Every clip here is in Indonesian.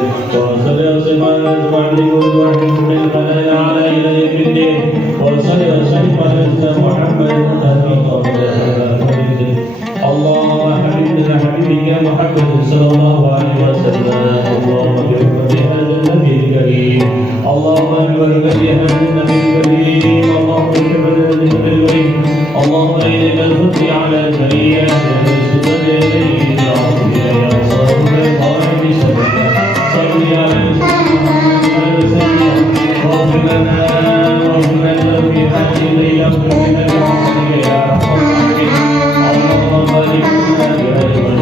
وصل وسلم على المعلم والوحيد من البلايا على إلى يوم الدين وصل وسلم على محمد اللهم حبيبنا حبيبك محمد صلى الله عليه وسلم اللهم بحرمة هذا النبي الكريم اللهم ببركة هذا النبي الكريم اللهم بحرمة هذا النبي الكريم اللهم إليك الفتح على البرية والسجود إليه يا رب يا صاحب القائم سبحانه صل على سيدنا واغفر لنا في هذه الليلة واغفر لنا يا رحمن الرحيم اللهم بارك لنا بأجمل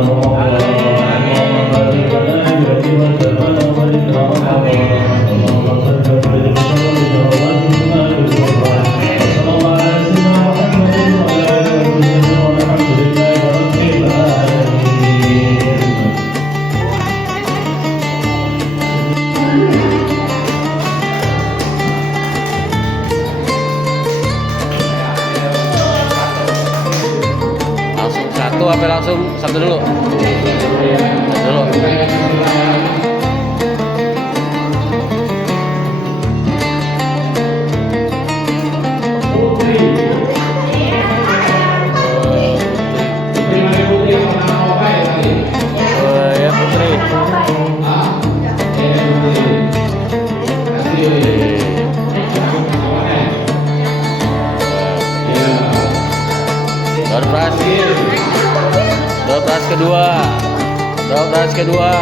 اللهم بارك لنا بأجمل زمان وبارك langsung satu dulu. Door prize kedua.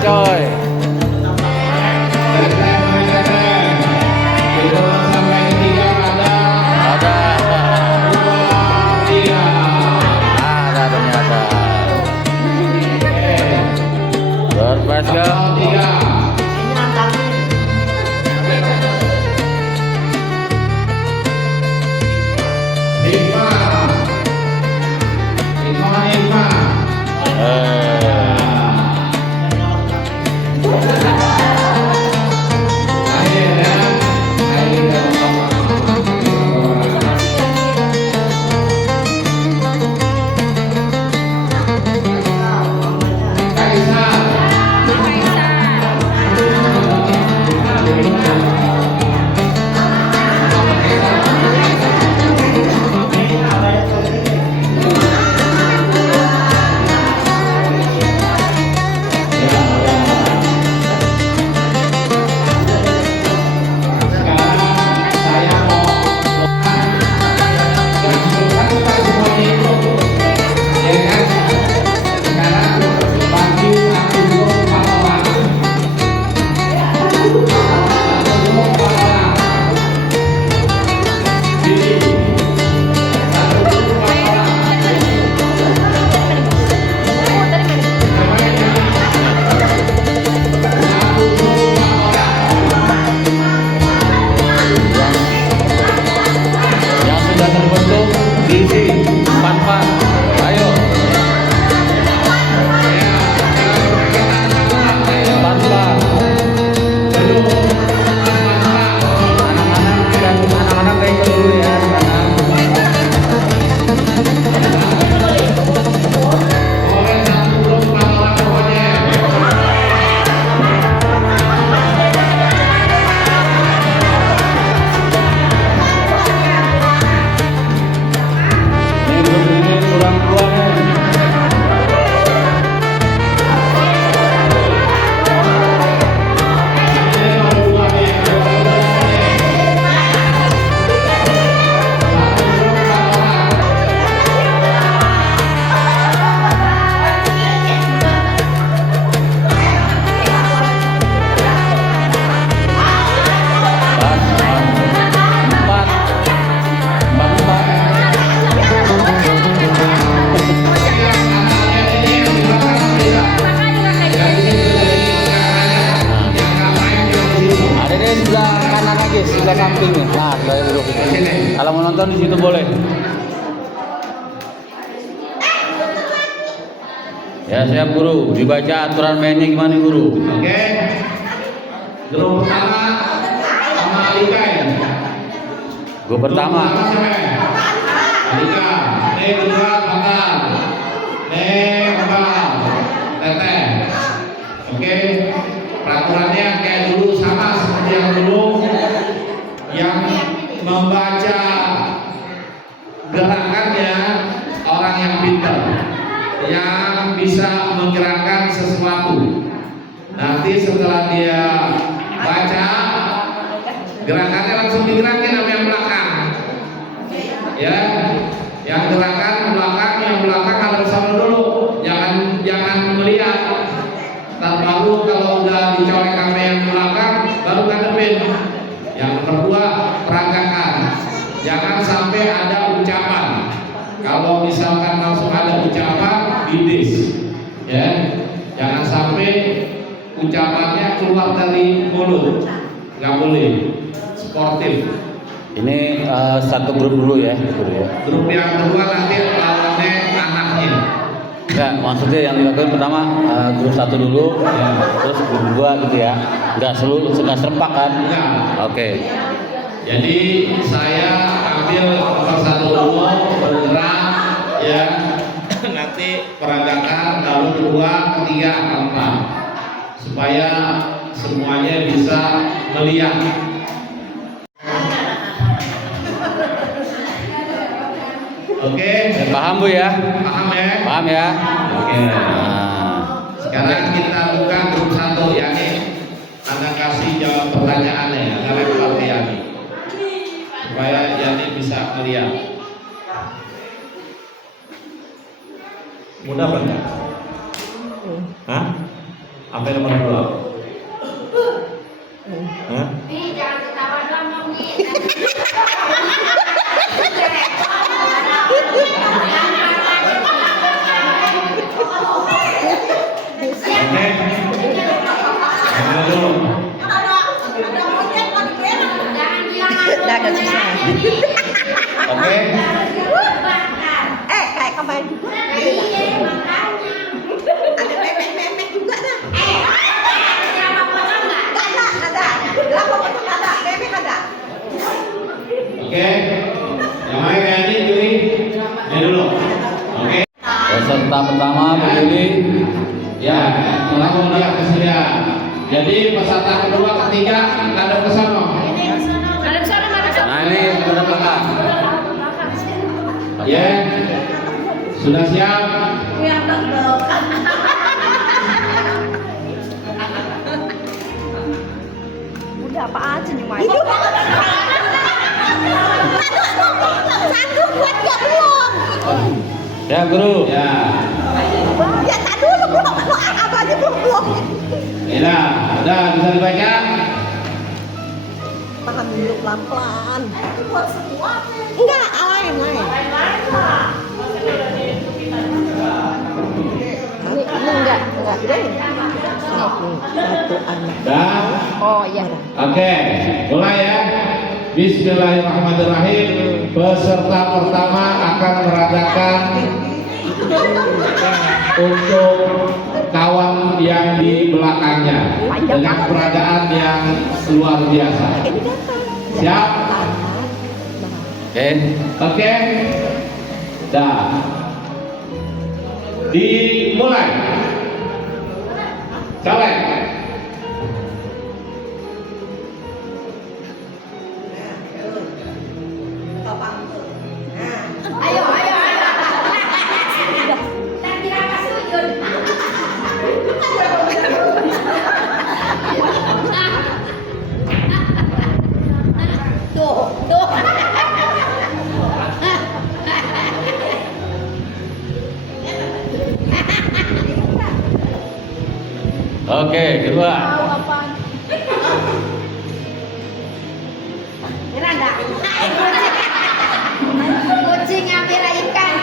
Coy. Let's go. Kalau mau nonton di situ boleh. Ya siap guru. Dibaca aturan mainnya gimana guru? Oke. Grup pertama sama Alika ya. Grup pertama. Alika. Nih kedua bakal. Nih bakal. Teteh. Oke. Peraturannya kayak dulu sama seperti yang dulu. Yang membaca gerakannya orang yang pintar, yang bisa menggerakkan sesuatu. Nanti setelah dia baca, gerakannya langsung digerakin sama yang belakang. Ya, yang gerakan belakang, yang belakang harus sama dulu. Jangan melihat. Baru kalau udah dicolek sama yang belakang, baru ngadepin. Yang kedua, peragakan. Jangan sampai ada ucapan. Kalau misalkan langsung ada ucapan, bidis, ya. Jangan sampai ucapannya keluar dari mulut, nggak boleh. Sportif. Ini satu grup dulu ya, guru ya. Grup yang kedua nanti lawannya anaknya. Enggak, maksudnya yang dilakukan pertama grup satu dulu, Ya. terus grup dua gitu ya. Enggak seluruh, enggak serempak kan? Enggak. Oke. Jadi saya ambil nomor satu dulu bergerak, ya. Nanti peragakan, lalu kedua, ketiga, keempat, supaya semuanya bisa melihat. Oke, Paham Bu ya? paham ya? Paham ya? Oke. Nah, Sekarang kita buka grup satu, yakni Anda kasih jawab pertanyaannya, Anda lempar ke Yani supaya Yani bisa melihat. Mudah apa enggak? Hah? Apa yang nomor dua? Hah? Jangan ketawa doang dong, Nih. Oke. Mana dulu? Jangan bilang Agak susah. Oke. Kayak kemarin juga. Iya, makanya. Ada memek juga dah. Siapa potong nggak? Ada. Lama betul ada. Memek ada. Oke. Yang lain Yani pilih. Ini dulu. Oke. peserta pertama berdiri. Ya, langsung dia kesedia. Jadi peserta kedua, ketiga, ada ke sana. Ada sana, ada sana. Nah ini kita belakang. Ya, sudah siap? Yang belakang. Udah apa aja nih Mai? Satu buat dia belum. Ya guru. Ya. Ya tak dulu belum. Lo apa aja belum. Ya, udah bisa dibaca. Tahan dulu pelan-pelan. Buat semua. Enggak, lain. Ini enggak. Satu anak. Dah. Oh iya. Oke, mulai ya. Bismillahirrahmanirrahim. Peserta pertama akan meragakan untuk kawan yang di belakangnya dengan peragaan yang luar biasa. Siap? Oke. Oke. Dah. Dimulai. Colek. Ayo. Tak kira apa sujud. Tuh. Oke, kedua. Ngeranda. Kucing ambil ikan.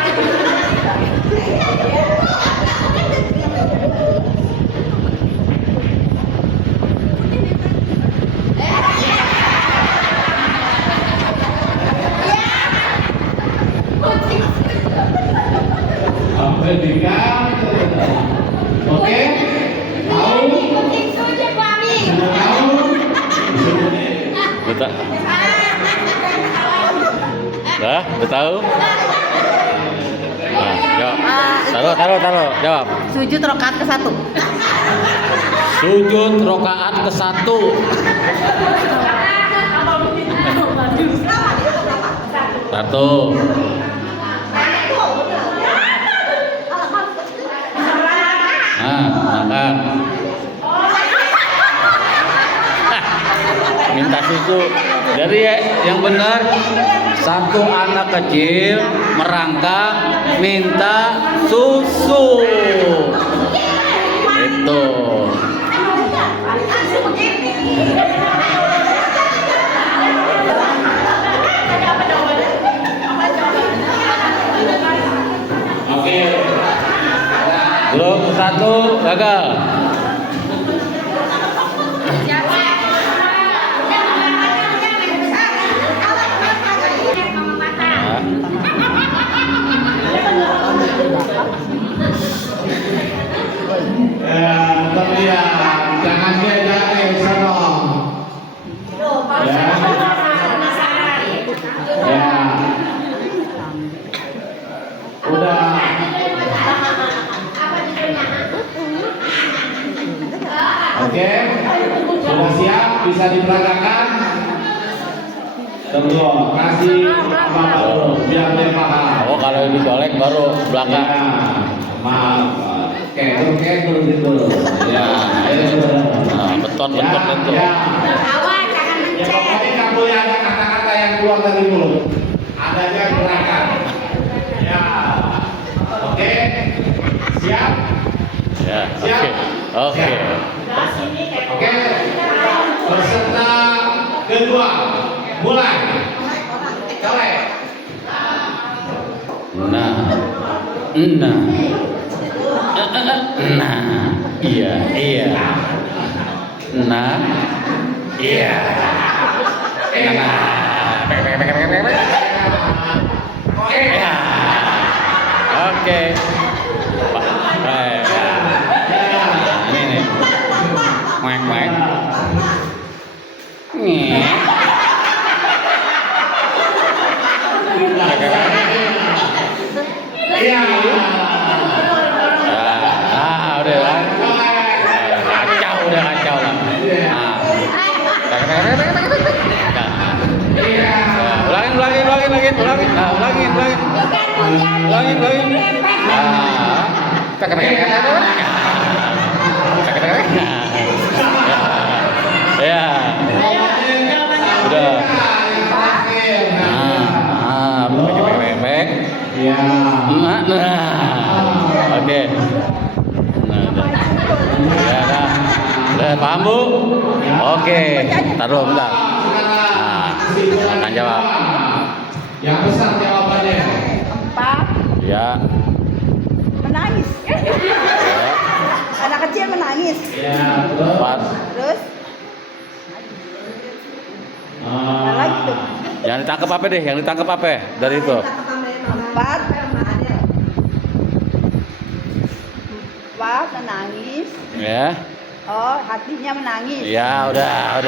Sampai di kami. Udah tahu? Nah, jawab. Taruh. Jawab. Sujud rakaat ke-1. Sujud rakaat ke-1. Satu. Nah, makan. Minta susu. Jadi yang benar, satu anak kecil merangkak minta susu. Itu. Oke. Belum satu gagal. Terlihat, jangan beda sono. Ya. Ya. Udah. Oke. Sudah siap? Bisa diperagakan? Tunggu, kasih apa dulu biar dia paham. Oh, kalau ini golek baru belakang. Ya, maaf. Kayak gitu. Ya, itu benar. Nah, beton itu. Ya. Awas, jangan Ya mencet. pokoknya nggak boleh ada kata-kata yang keluar dari mulut. Adanya gerakan. Ya. Oke. Siap? Ya, Siap? oke. Siap. Oke. Peserta kedua. Mulai. Colek. Nah. Iya. Nah. Iya. Ya. Oke. Ini nih. Main. Nih. Iya. Udah lah. Kacau lah. Ulangin. Ya. Udah. Pepek. Ya. Oke. Udah paham, Bu? Oke. Taruh bentar. Akan jawab. Yang besar jawabannya. 4. Ya. Menangis. Anak kecil menangis. Ya, terus. 4. Terus lagi tuh. Yang ditangkap apa deh? Yang ditangkap apa dari itu? 4 menangis. Ya. Oh, hatinya menangis. Ya, udah.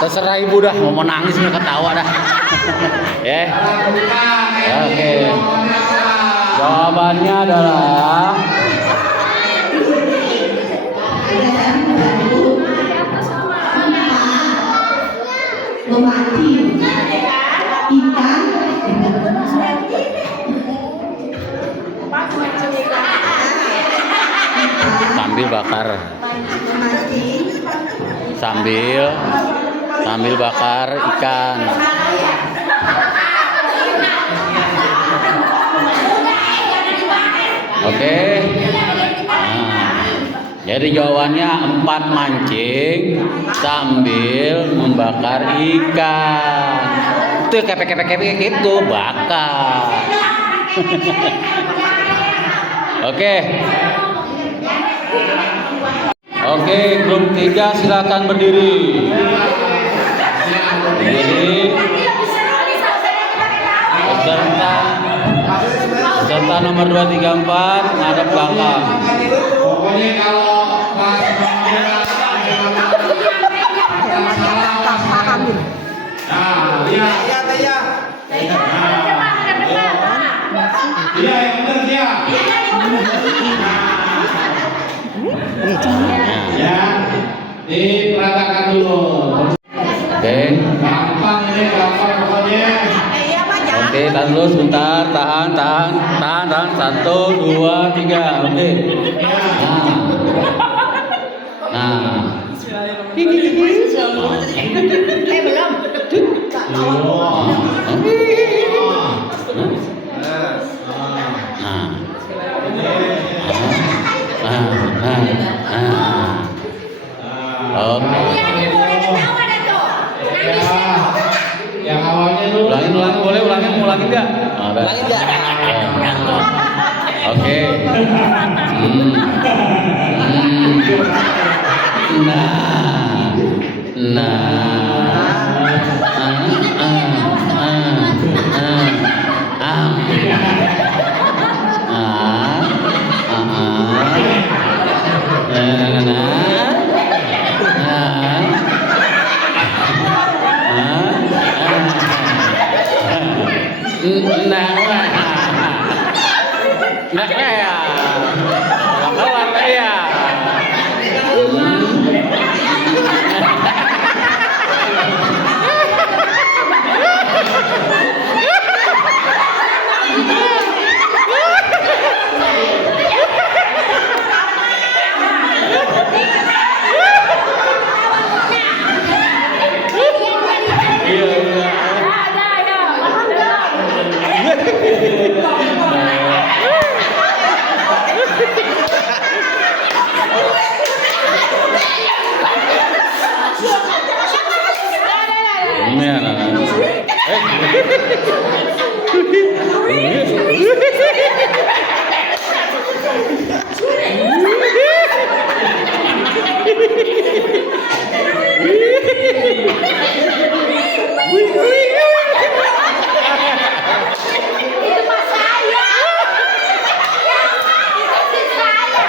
Terserah ibu dah, mau nangis mau ketawa dah. Ya. Oke. Jawabannya adalah memancing ikan sambil bakar. Sambil bakar ikan. Oke. Jadi jawabannya 4 mancing sambil membakar ikan. Itu kepek gitu, bakar. Oke. Oke, grup 3 silakan berdiri. Peserta nomor 2, 3, 4 ngadep belakang. Pokoknya kalau pas salah. Nah, lihat. Ya, diperhatikan dulu. Oke. Gampang ini, gampang pokoknya. Iya mah jangan. Oke, tahan dulu sebentar, tahan. 1, 2, 3. Oke. Nah. Belum. Oke. Iya, ini boleh ketawa dah tuh. Nangis Ya, ya. yang awalnya dulu. Ulangin boleh, ulangin nggak? Ulangin nggak? Oke. Itu pas saya. Itu saya.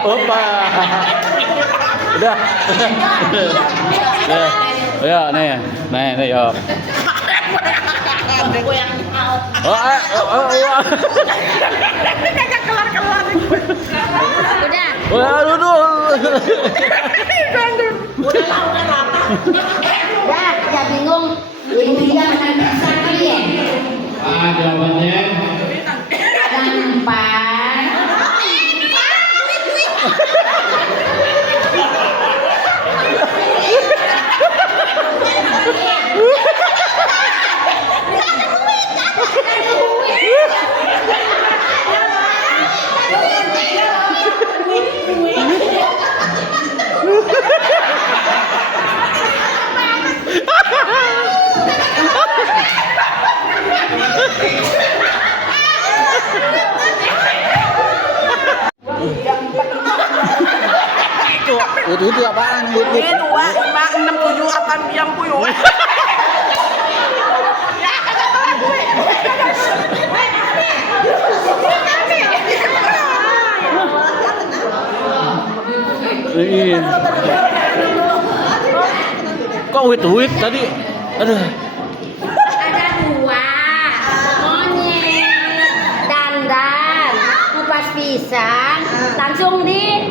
Opa. Udah. Ya, nih, yuk. Udah. Duduk. Udah, ya bingung. Ini dia makan pizza kali ya? Jawabannya. Ada 4. Itu apaan? Ini 2, 5, 6, 7, 8 yang puyuh. Kok wit tadi? Aduh. Ada 2. Monyet, dandan, kupas pisang, langsung di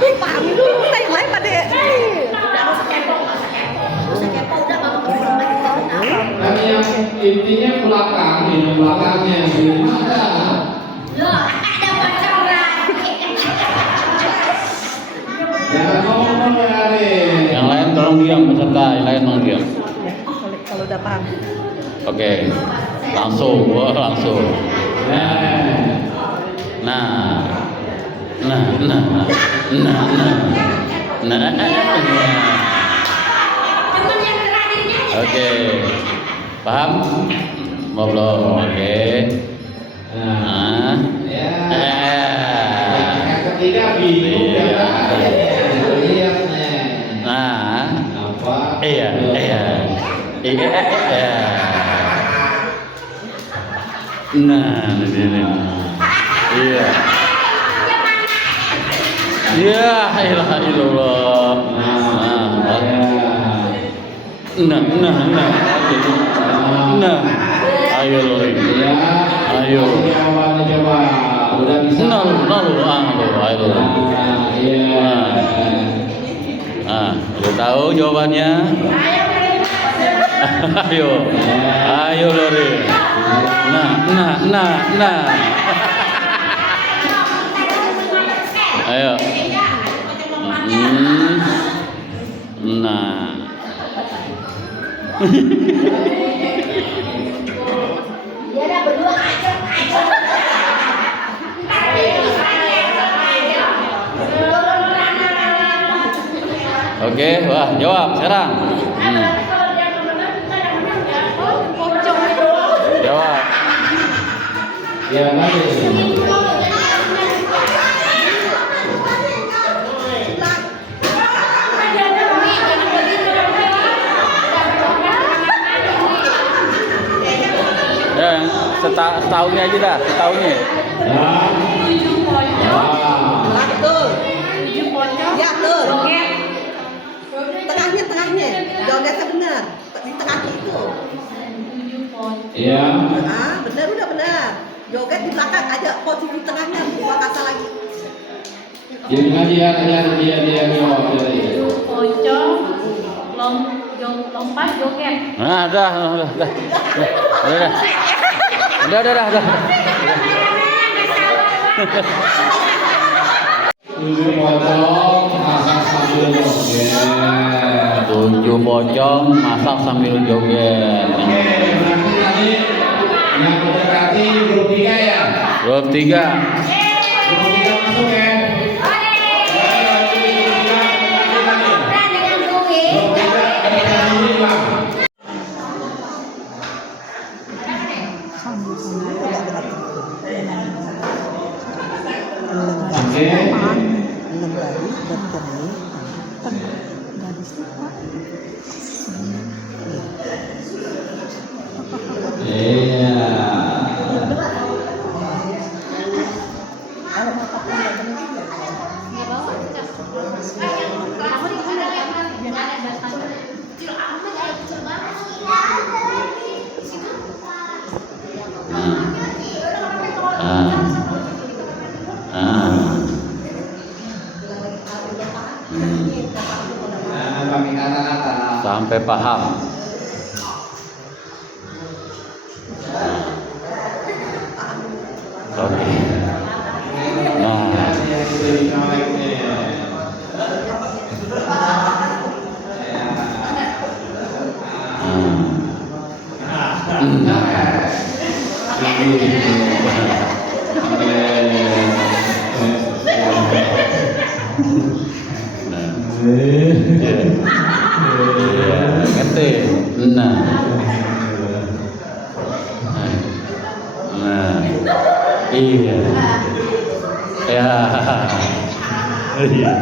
Pahami dulu, saya yang lain pada Udah mau sekepo, udah mau kepo. Kan yang intinya belakangnya gimana? Loh, ada bocoran. Jangan ngomong ya, Rin. Yang lain tolong diam peserta, yang lain tolong diam. kalau udah paham. Oke, langsung. Nah. Cuman yang terakhirnya Oke, paham? Belum. Oke. Nah. Yang ketiga bingung ya. Lihat nih. Nah. Apa? Iya. Nah, ini. Iya. Ya, ilah ilallah. Nah. Ayo Lori. Ya. Ayo. Jawabannya coba. Udah bisa. Ayo. Iya. Udah tahu jawabannya? Ayo Lori. Nah. Ayo. Nah. dia ada berdua aja. Oke, wah, jawab sekarang. Jawab. Ya, nanti. Ya, setahunnya aja dah, setahunnya. Betul. Ya, betul. Tengahnya. Jogetnya benar. Di tengah itu. Iya. Benar, udah benar. Joget di belakang aja, posisi tengahnya, bukan kasar lagi. Jadi dia jawab dari. Lompat joget. Nah, dah. Tujuh potong masak sambil joget. 7 pocong masak sambil joget. Oke, berarti tadi yang berarti grup 3 ya. Grup 3. Grup 3 masuk ya. Pakai kata-kata. Sampai paham. Oke. Nah. Ngerti? Nah. Iya. Ya. Iya.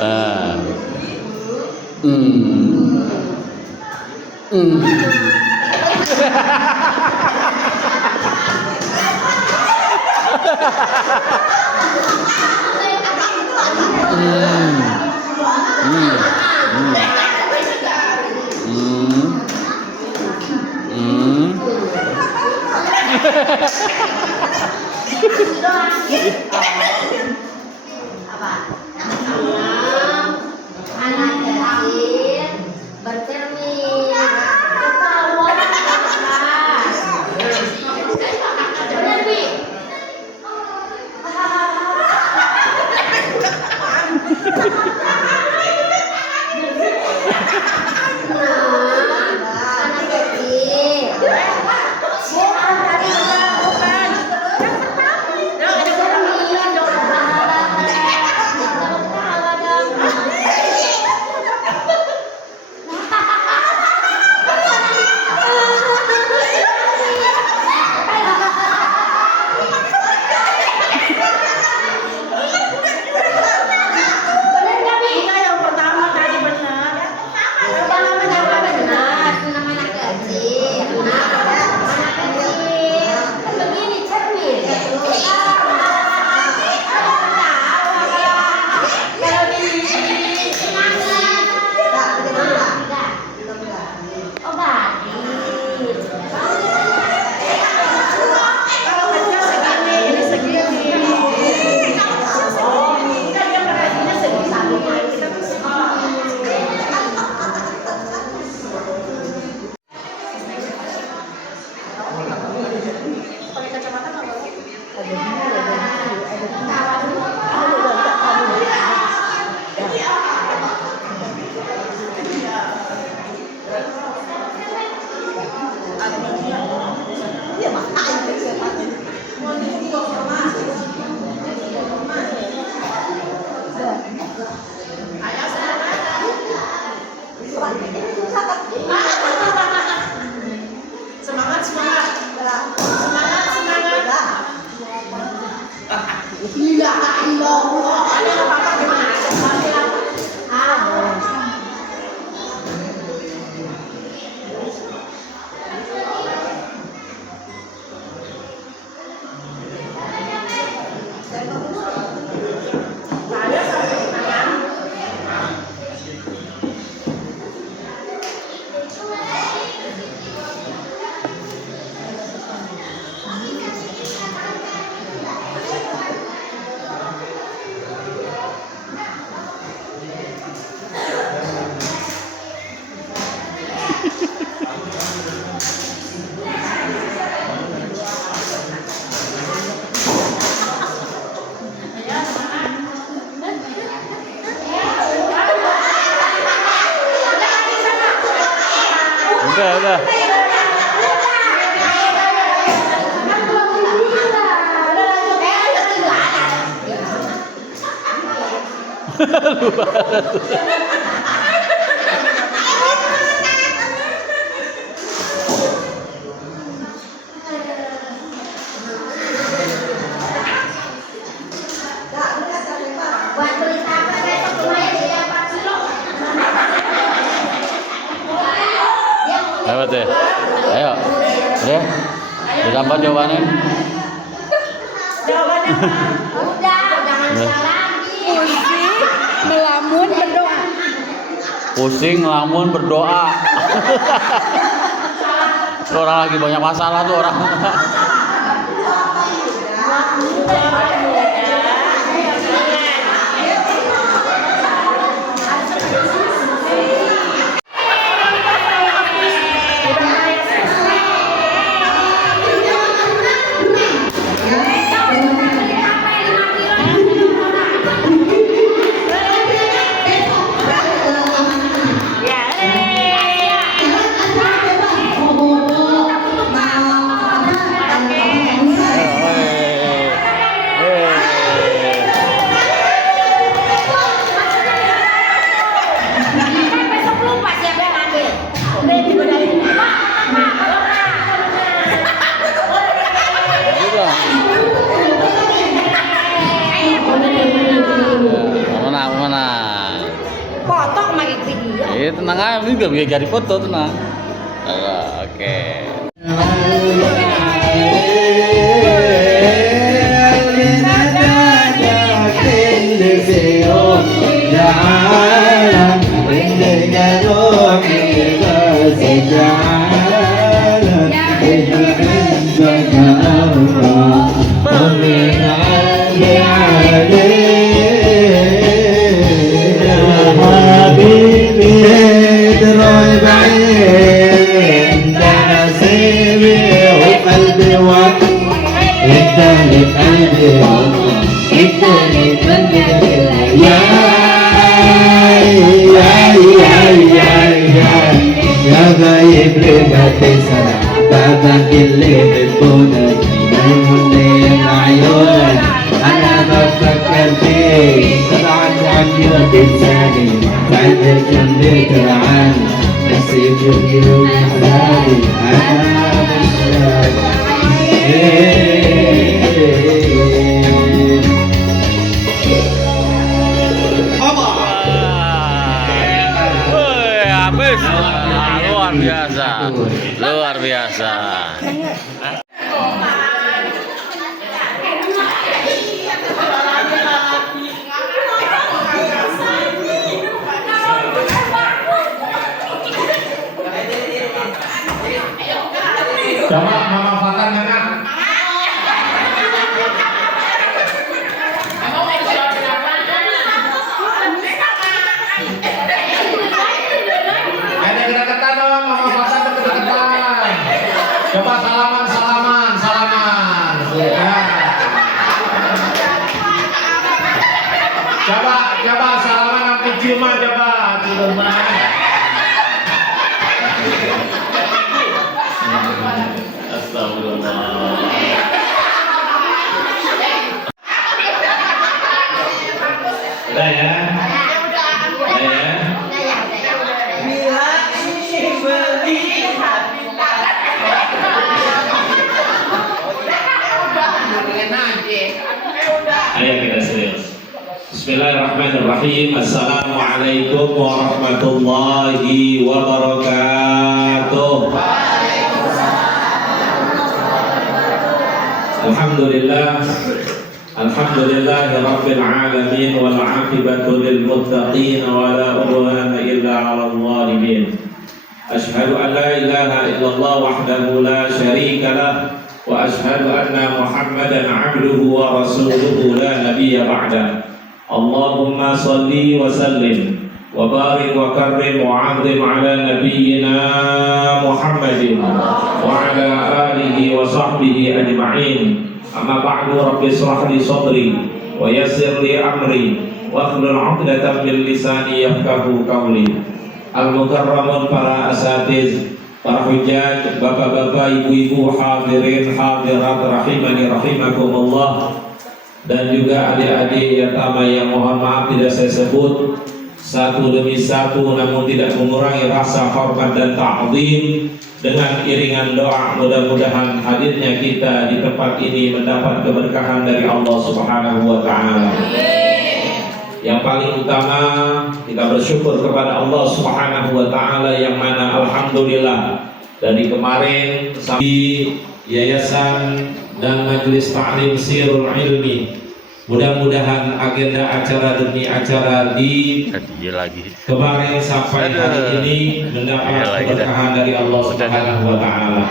Ah. Hmm. Hmm. Anak kecil bercermin ketawa bener Bi. Anak kecil Udah. buat beli apa besok lumayan dia 4 kilo. Ayo teh. Ayo. Deh. Ditambah jawabannya. Udah, jangan lagi. Melamun berdoa. Pusing ngelamun berdoa. Orang lagi banyak masalah tuh orang. Besok lupa siapa yang ambil. Mana? Ya tenang aja, ini juga bisa jadi foto tenang. Oke. يا غايب لما تسرع بابك اللي بتكونك من العيون انا بفكر فيك تبعد عني وتنساني بعد جنبي ترعان نسيت اليوم حلالي انا مشتاق Habis. Luar biasa. Luar biasa. Coba memanfaatkan anak. Ada kedekatan dong, memanfaatkan kedekatan. Coba salaman. Ya. Coba salaman sampai ciuman coba. Astagfirullah. Udah ya? Udah ya? Ayo kita serius. Bismillahirrahmanirrahim. Assalamualaikum warahmatullahi wabarakatuh. Alhamdulillah rabbil alamin wal 'aqibatu lil muttaqin wa la udwana illa 'alal zalimin. Asyhadu an la ilaha illallah wahdahu la syarika lah wa asyhadu anna Muhammadan 'abduhu wa rasuluhu la nabiyya ba'da. Allahumma shalli wa sallim wa barik wa karrim wa 'azzim 'ala nabiyyina Muhammadin wa 'ala alihi wa sahbihi ajma'in. Amma ba'du, rabbi shrah li sadri wa yassir li amri wa hlul 'uqdatam min lisani yafqahu qawli. Al-mukarramun, para asatiz, para hujjaj, bapak-bapak, ibu-ibu, hadirin hadirat rahimani rahimakumullah, dan juga adik-adik yatama yang mohon maaf tidak saya sebut satu demi satu, namun tidak mengurangi rasa hormat dan ta'zim. Dengan iringan doa, mudah-mudahan hadirnya kita di tempat ini mendapat keberkahan dari Allah Subhanahu wa Ta'ala. Yang paling utama, kita bersyukur kepada Allah Subhanahu wa Ta'ala, yang mana alhamdulillah dari kemarin di yayasan dan majelis ta'lim Sirul Ilmi, mudah-mudahan agenda acara demi acara di kemarin sampai hari ini mendapat keberkahan dari Allah Subhanahu wa Ta'ala.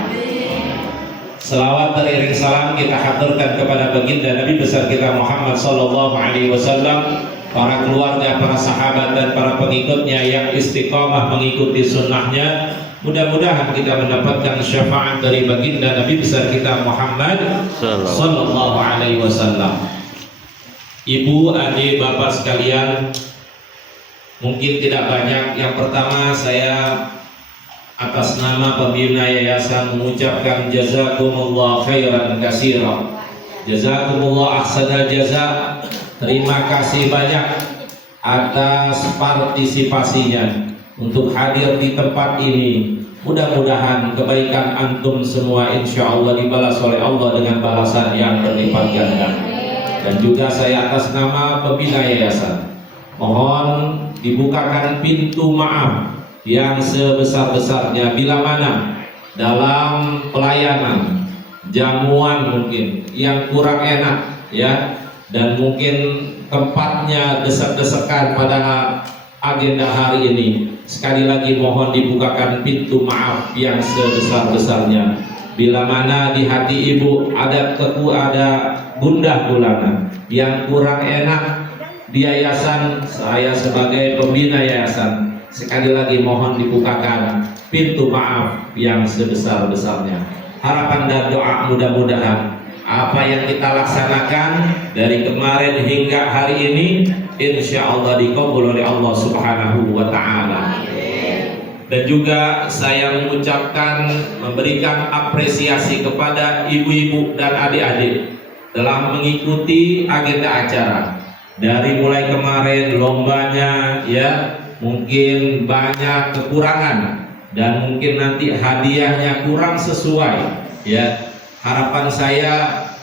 Selawat beriring salam kita haturkan kepada baginda Nabi besar kita Muhammad sallallahu alaihi wasallam, para keluarga, para sahabat dan para pengikutnya yang istiqomah mengikuti sunnahnya. Mudah-mudahan kita mendapatkan syafaat dari baginda Nabi besar kita Muhammad sallallahu alaihi wasallam. Ibu, adik, bapak sekalian, mungkin tidak banyak. Yang pertama, saya atas nama pembina yayasan mengucapkan jazakumullah khairan katsiran. Jazakumullah ahsanal jaza. Terima kasih banyak atas partisipasinya untuk hadir di tempat ini. Mudah-mudahan kebaikan antum semua insya Allah dibalas oleh Allah dengan balasan yang berlipat ganda. Dan juga saya atas nama pembina yayasan mohon dibukakan pintu maaf yang sebesar-besarnya. Bila mana dalam pelayanan, jamuan mungkin yang kurang enak ya, dan mungkin tempatnya desek-desekan pada agenda hari ini, sekali lagi mohon dibukakan pintu maaf yang sebesar-besarnya. Bila mana di hati ibu ada gundah gulana yang kurang enak di yayasan, saya sebagai pembina yayasan sekali lagi mohon dibukakan pintu maaf yang sebesar-besarnya. Harapan dan doa mudah-mudahan apa yang kita laksanakan dari kemarin hingga hari ini insya Allah dikabul oleh Allah Subhanahu wa Ta'ala. Dan juga saya mengucapkan, memberikan apresiasi kepada ibu-ibu dan adik-adik telah mengikuti agenda acara dari mulai kemarin lombanya ya, mungkin banyak kekurangan dan mungkin nanti hadiahnya kurang sesuai ya. Harapan saya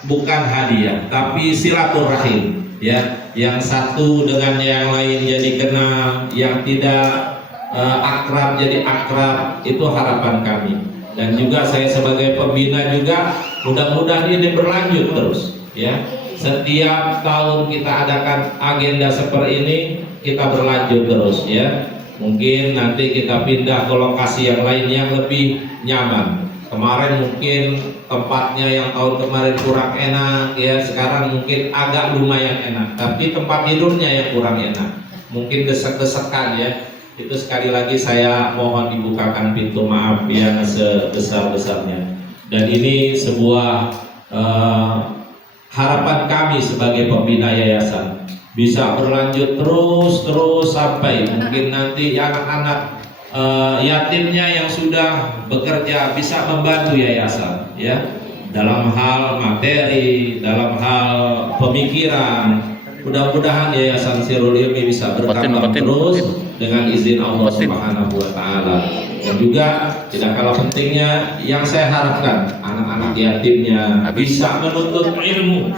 bukan hadiah tapi silaturahim ya, yang satu dengan yang lain jadi kenal, yang tidak akrab jadi akrab, itu harapan kami. Dan juga saya sebagai pembina juga mudah-mudahan ini berlanjut terus ya. Setiap tahun kita adakan agenda seperti ini, kita berlanjut terus ya. Mungkin nanti kita pindah ke lokasi yang lain yang lebih nyaman. Kemarin mungkin tempatnya yang tahun kemarin kurang enak ya, sekarang mungkin agak lumayan enak, tapi tempat tidurnya yang kurang enak, mungkin desek-desekan ya. Itu sekali lagi saya mohon dibukakan pintu maaf yang sebesar-besarnya. Dan ini sebuah harapan kami sebagai pembina yayasan bisa berlanjut terus sampai mungkin nanti anak-anak yatimnya yang sudah bekerja bisa membantu yayasan ya, dalam hal materi, dalam hal pemikiran. Mudah-mudahan Yayasan Sirul Ilmi bisa berkembang terus dengan izin Allah Subhanahu wa Ta'ala. Dan juga tidak kalah pentingnya yang saya harapkan anak-anak yatimnya bisa menuntut ilmu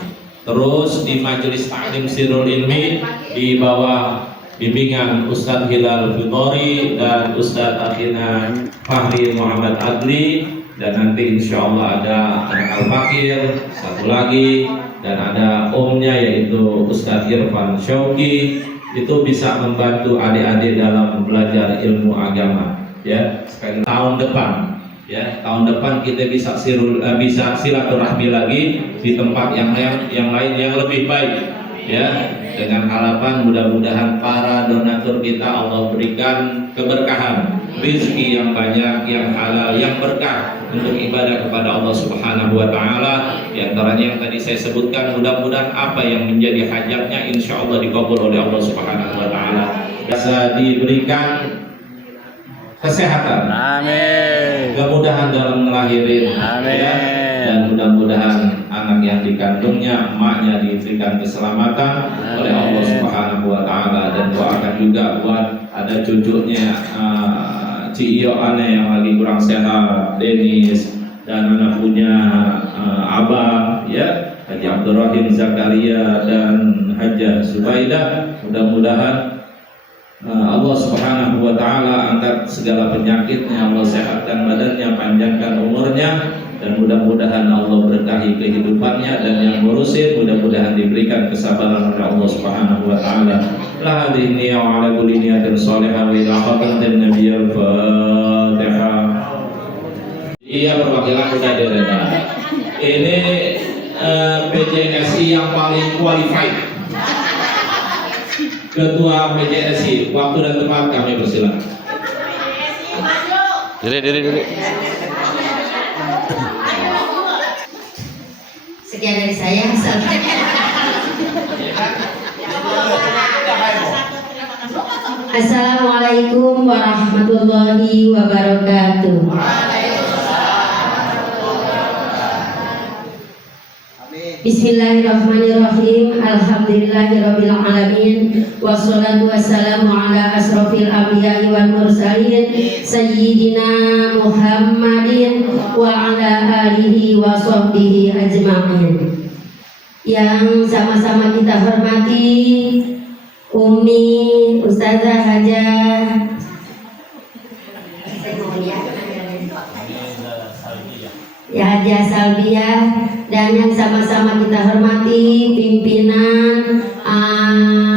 terus di Majelis Ta'lim Sirul Ilmi di bawah bimbingan Ustadz Hilal Fitori dan Ustadz Akhina Fahri Muhammad Adli. Dan nanti insya Allah ada anak Al-Fakir satu lagi, dan ada omnya yaitu Ustadz Irfan Syauki. Itu bisa membantu adik-adik dalam belajar ilmu agama ya. Sekali tahun depan ya, tahun depan kita bisa silaturahmi lagi di tempat yang lain yang lebih baik ya, dengan harapan mudah-mudahan para donatur kita Allah berikan keberkahan, rezeki yang banyak, yang halal, yang berkah untuk ibadah kepada Allah Subhanahu wa Ta'ala. Di antaranya yang tadi saya sebutkan, mudah-mudahan apa yang menjadi hajatnya insya Allah dikabul oleh Allah Subhanahu wa Ta'ala, bisa diberikan kesehatan, amin, kemudahan dalam melahirin, amin, ya, dan mudah-mudahan anak yang dikandungnya, emaknya diberikan keselamatan oleh Allah Subhanahu wa Ta'ala. Dan doakan juga buat ada cucunya Ciyo Ane yang lagi kurang sehat, Denis, dan anak punya Abang ya, Haji Abdurrahim Zakaria dan Hajah Subaidah. Mudah-mudahan Allah Subhanahu wa Ta'ala angkat segala penyakitnya, Allah sehatkan badannya, panjangkan umurnya, dan mudah-mudahan Allah berkahi kehidupannya, dan yang ngurusin mudah-mudahan diberikan kesabaran oleh Allah Subhanahu wa Ta'ala. La hadhihi niyya wa ala kulli niyatin shalihah wa ila hadratin nabiyyil Fatihah. Iya, perwakilan sudah direda. Ini PJSI yang paling qualified. Ketua PJSI, waktu dan tempat kami persilakan. Diri. Sekian dari saya. Assalamualaikum warahmatullahi wabarakatuh. Bismillahirrahmanirrahim. Alhamdulillahirabbil alamin. Wassalatu wassalamu ala asrofil anbiya'i wal mursalin sayyidina Muhammadin wa ala alihi wa sahbihi ajma'in. Yang sama-sama kita hormati Umi Ustazah Hajah Ya Haji Salbiah, dan yang sama-sama kita hormati pimpinan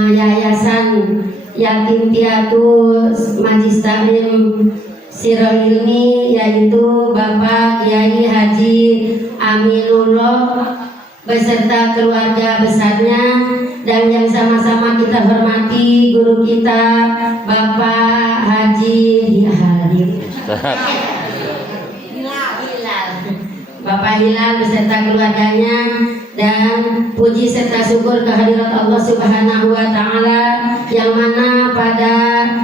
Yayasan Yatim Piatu Majlis Taklim Sirul Ilmi, yaitu Bapak Kiai Haji Aminullah beserta keluarga besarnya, dan yang sama-sama kita hormati guru kita Bapak Haji Bapak Hilal beserta keluarganya, dan puji serta syukur kehadirat Allah Subhanahu wa Ta'ala yang mana pada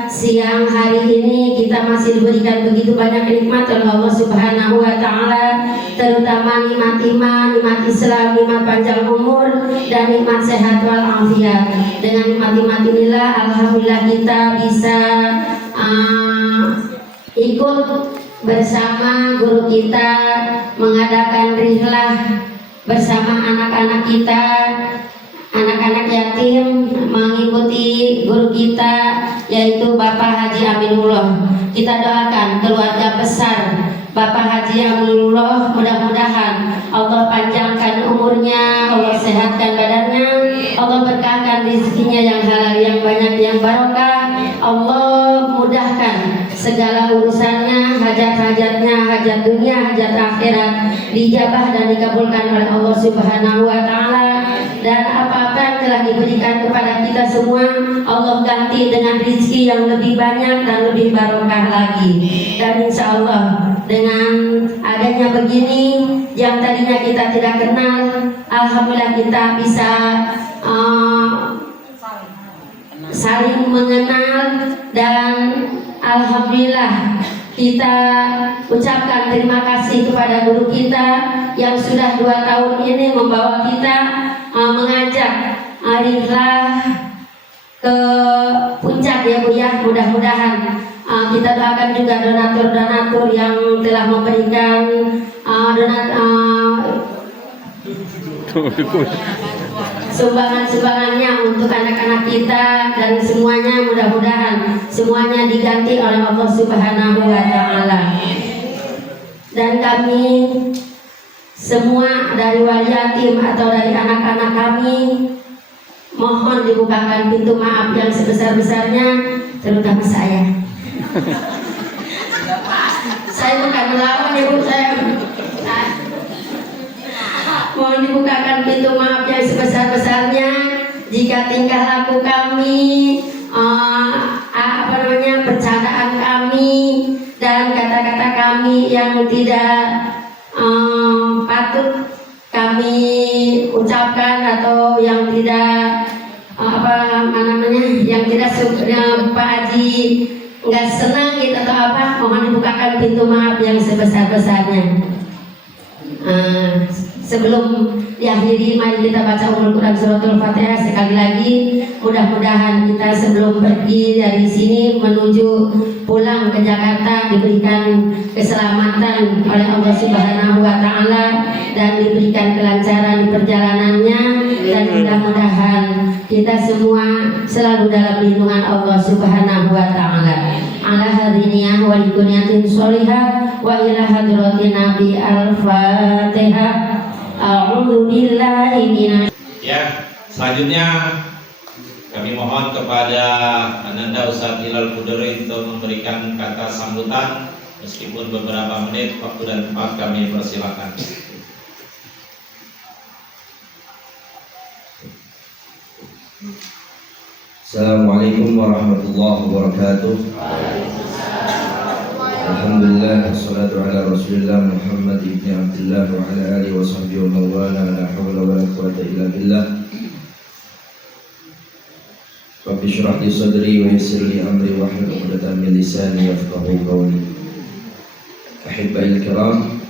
siang hari ini kita masih diberikan begitu banyak nikmat oleh Allah Subhanahu wa Ta'ala, terutama nikmat iman, nikmat Islam, nikmat panjang umur, dan nikmat sehat walafiat. Dengan nikmat-nikmat inilah alhamdulillah kita bisa ikut bersama guru kita mengadakan rihlah bersama anak-anak kita, anak-anak yatim, mengikuti guru kita yaitu Bapak Haji Aminullah. Kita doakan keluarga besar Bapak Haji Aminullah, mudah-mudahan Allah panjangkan umurnya, Allah sehatkan badannya, Allah berkahkan rezekinya yang halal, yang banyak, yang barokah. Allah mudahkan segala urusannya, hajat-hajatnya, hajat dunia, hajat akhirat dijabah dan dikabulkan oleh Allah Subhanahu wa Ta'ala. Dan apa-apa yang telah diberikan kepada kita semua Allah ganti dengan rezeki yang lebih banyak dan lebih barokah lagi. Dan insya Allah dengan adanya begini yang tadinya kita tidak kenal, alhamdulillah kita bisa saling mengenal, dan alhamdulillah kita ucapkan terima kasih kepada guru kita yang sudah 2 tahun ini membawa kita mengajak rihlah ke puncak ya Bu ya. Mudah-mudahan kita doakan juga donatur-donatur yang telah memberikan sumbangan-sumbangannya untuk anak-anak kita, dan semuanya mudah-mudahan semuanya diganti oleh Allah Subhanahu wa Ta'ala. Dan kami semua dari wali yatim atau dari anak-anak kami mohon dibukakan pintu maaf yang sebesar-besarnya, terutama saya. Saya bukan melawan ibu, saya mohon dibukakan pintu maaf yang sebesar-besarnya jika tingkah laku kami, bercandaan kami, dan kata-kata kami yang tidak patut kami ucapkan atau yang tidak yang tidak Pak Haji nggak senang gitu atau apa, mohon dibukakan pintu maaf yang sebesar-besarnya. Sebelum diakhiri, mari kita baca Ummul Quran Suratul Fatihah sekali lagi. Mudah-mudahan kita sebelum pergi dari sini menuju pulang ke Jakarta diberikan keselamatan oleh Allah Subhanahu wa Ta'ala, dan diberikan kelancaran di perjalanannya, dan mudah-mudahan kita semua selalu dalam lindungan Allah Subhanahu wa Ta'ala. Ala hadriniyah wa likuniyatin sholihah wa ila hadratin Nabi al-Fatihah. Ya, selanjutnya kami mohon kepada Ananda Ustadz Hilal Kudori untuk memberikan kata sambutan, meskipun beberapa menit waktu dan tempat kami persilakan. Assalamualaikum warahmatullahi wabarakatuh. Alhamdulillah, wassalatu ala rasulillah Muhammad ibn Abdullah wa ala alihi wa sahbihi wa mawala, la hawla wa la quwwata illa billah. Rabbi shrah li sadri wa yassir li amri wa hlul 'uqdatam min lisani yafqahu qawli. Ahibba'il kiram,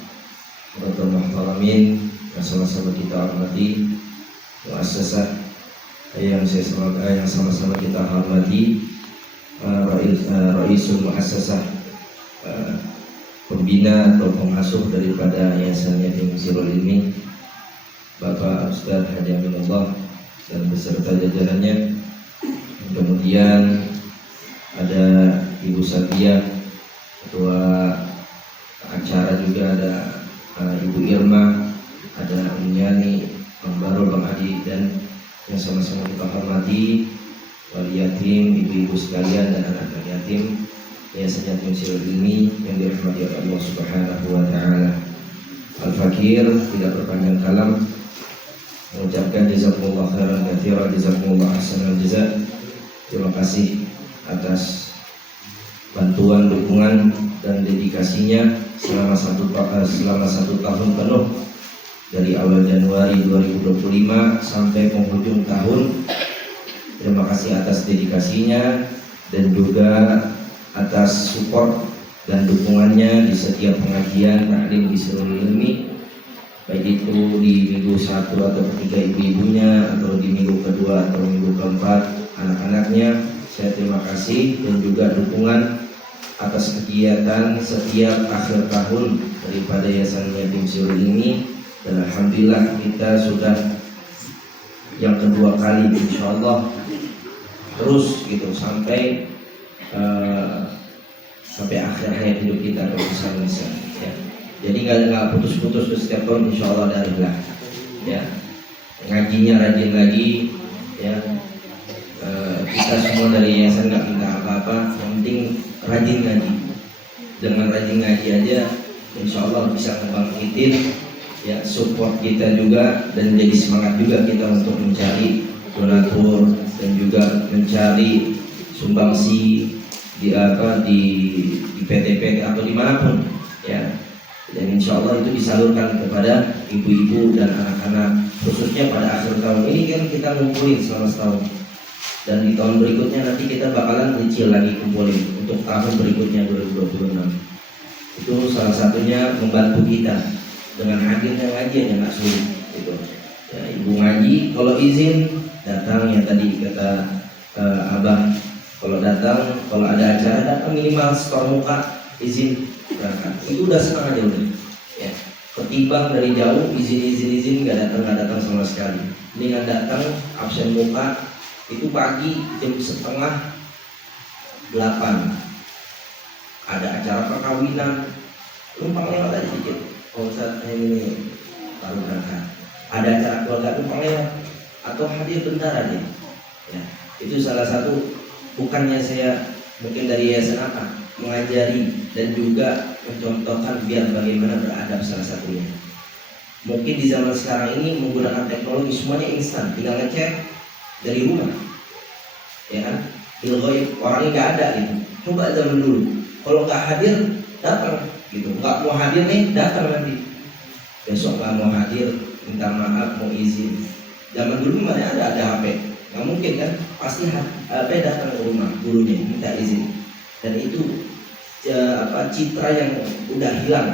para muhtaramin, yang sama-sama kita hormati, muassasah yang sama-sama kita hormati, Raisul Muassasah, pembina atau pengasuh daripada Yayasan Yatim Sirul Ilmi, Bapak Ustaz Haji Aminullah dan beserta jajarannya. Kemudian ada Ibu Salbiah, ketua acara juga ada Ibu Irma, ada Om Yani, Om Barul, Bang Adi, dan yang sama-sama kita hormati wali yatim, ibu-ibu sekalian dan anak-anak yatim, Yayasan Yatim Sirul Ilmi yang dirahmati oleh Allah Subhanahu wa taala. Al-Fakir tidak berpanjang kalam mengucapkan jazakumullah khairan katsiran, jazakumullah ahsanal jazaa. Terima kasih atas bantuan, dukungan dan dedikasinya selama satu tahun penuh, dari awal Januari 2025 sampai penghujung tahun. Terima kasih atas dedikasinya dan juga atas support dan dukungannya di setiap pengajian taklim di Sirul Ilmi, baik itu di minggu 1 atau ketiga ibu-ibunya, atau di minggu kedua atau minggu keempat anak-anaknya. Saya terima kasih dan juga dukungan atas kegiatan setiap akhir tahun daripada Yayasan Yatim Sirul Ilmi, dan alhamdulillah kita sudah yang kedua kali, insyaallah terus gitu sampai akhir hayat hidup kita bersama ya. Jadi nggak putus-putus setiap tahun, insyaallah darilah ya. Ngajinya rajin lagi ya. Kita semua dari yayasan nggak minta apa-apa, yang penting rajin ngaji. Dengan rajin ngaji aja insyaallah bisa membangkitin ya support kita juga, dan jadi semangat juga kita untuk mencari donatur dan juga mencari sumbangsi di PT-PT atau dimanapun ya. Dan insya Allah itu disalurkan kepada ibu-ibu dan anak-anak, khususnya pada akhir tahun ini kan kita ngumpulin selama setahun, dan di tahun berikutnya nanti kita bakalan kecil lagi kumpulin untuk tahun berikutnya 2026. Itu salah satunya membantu kita dengan hadirnya ngaji yang nggak sulit gitu ya. Ibu ngaji kalau izin datang, ya tadi kata Abah, kalau datang, kalau ada acara datang minimal setor muka, izin berangkat, itu udah senang aja udah ya. Ketimbang dari jauh izin nggak datang sama sekali. Dengan datang absen muka, itu pagi jam 7:30 ada acara perkawinan, numpang lewat aja dikit. Kalau saat ini baru berangkat, ada acara keluarga numpang lewat atau hadir bentar aja ya. Itu salah satu, bukannya saya mungkin dari yayasan apa mengajari dan juga mencontohkan biar bagaimana beradab salah satunya. Mungkin di zaman sekarang ini menggunakan teknologi semuanya instan, tinggal ngecek dari rumah ya kan, ilgoib orangnya nggak ada gitu. Coba zaman dulu, kalau nggak hadir datang gitu, nggak mau hadir nih datang nanti, besok nggak mau hadir minta maaf, mau izin. Zaman dulu mana ada HP, nggak mungkin kan, pasti datang ke rumah gurunya minta izin. Dan itu citra yang udah hilang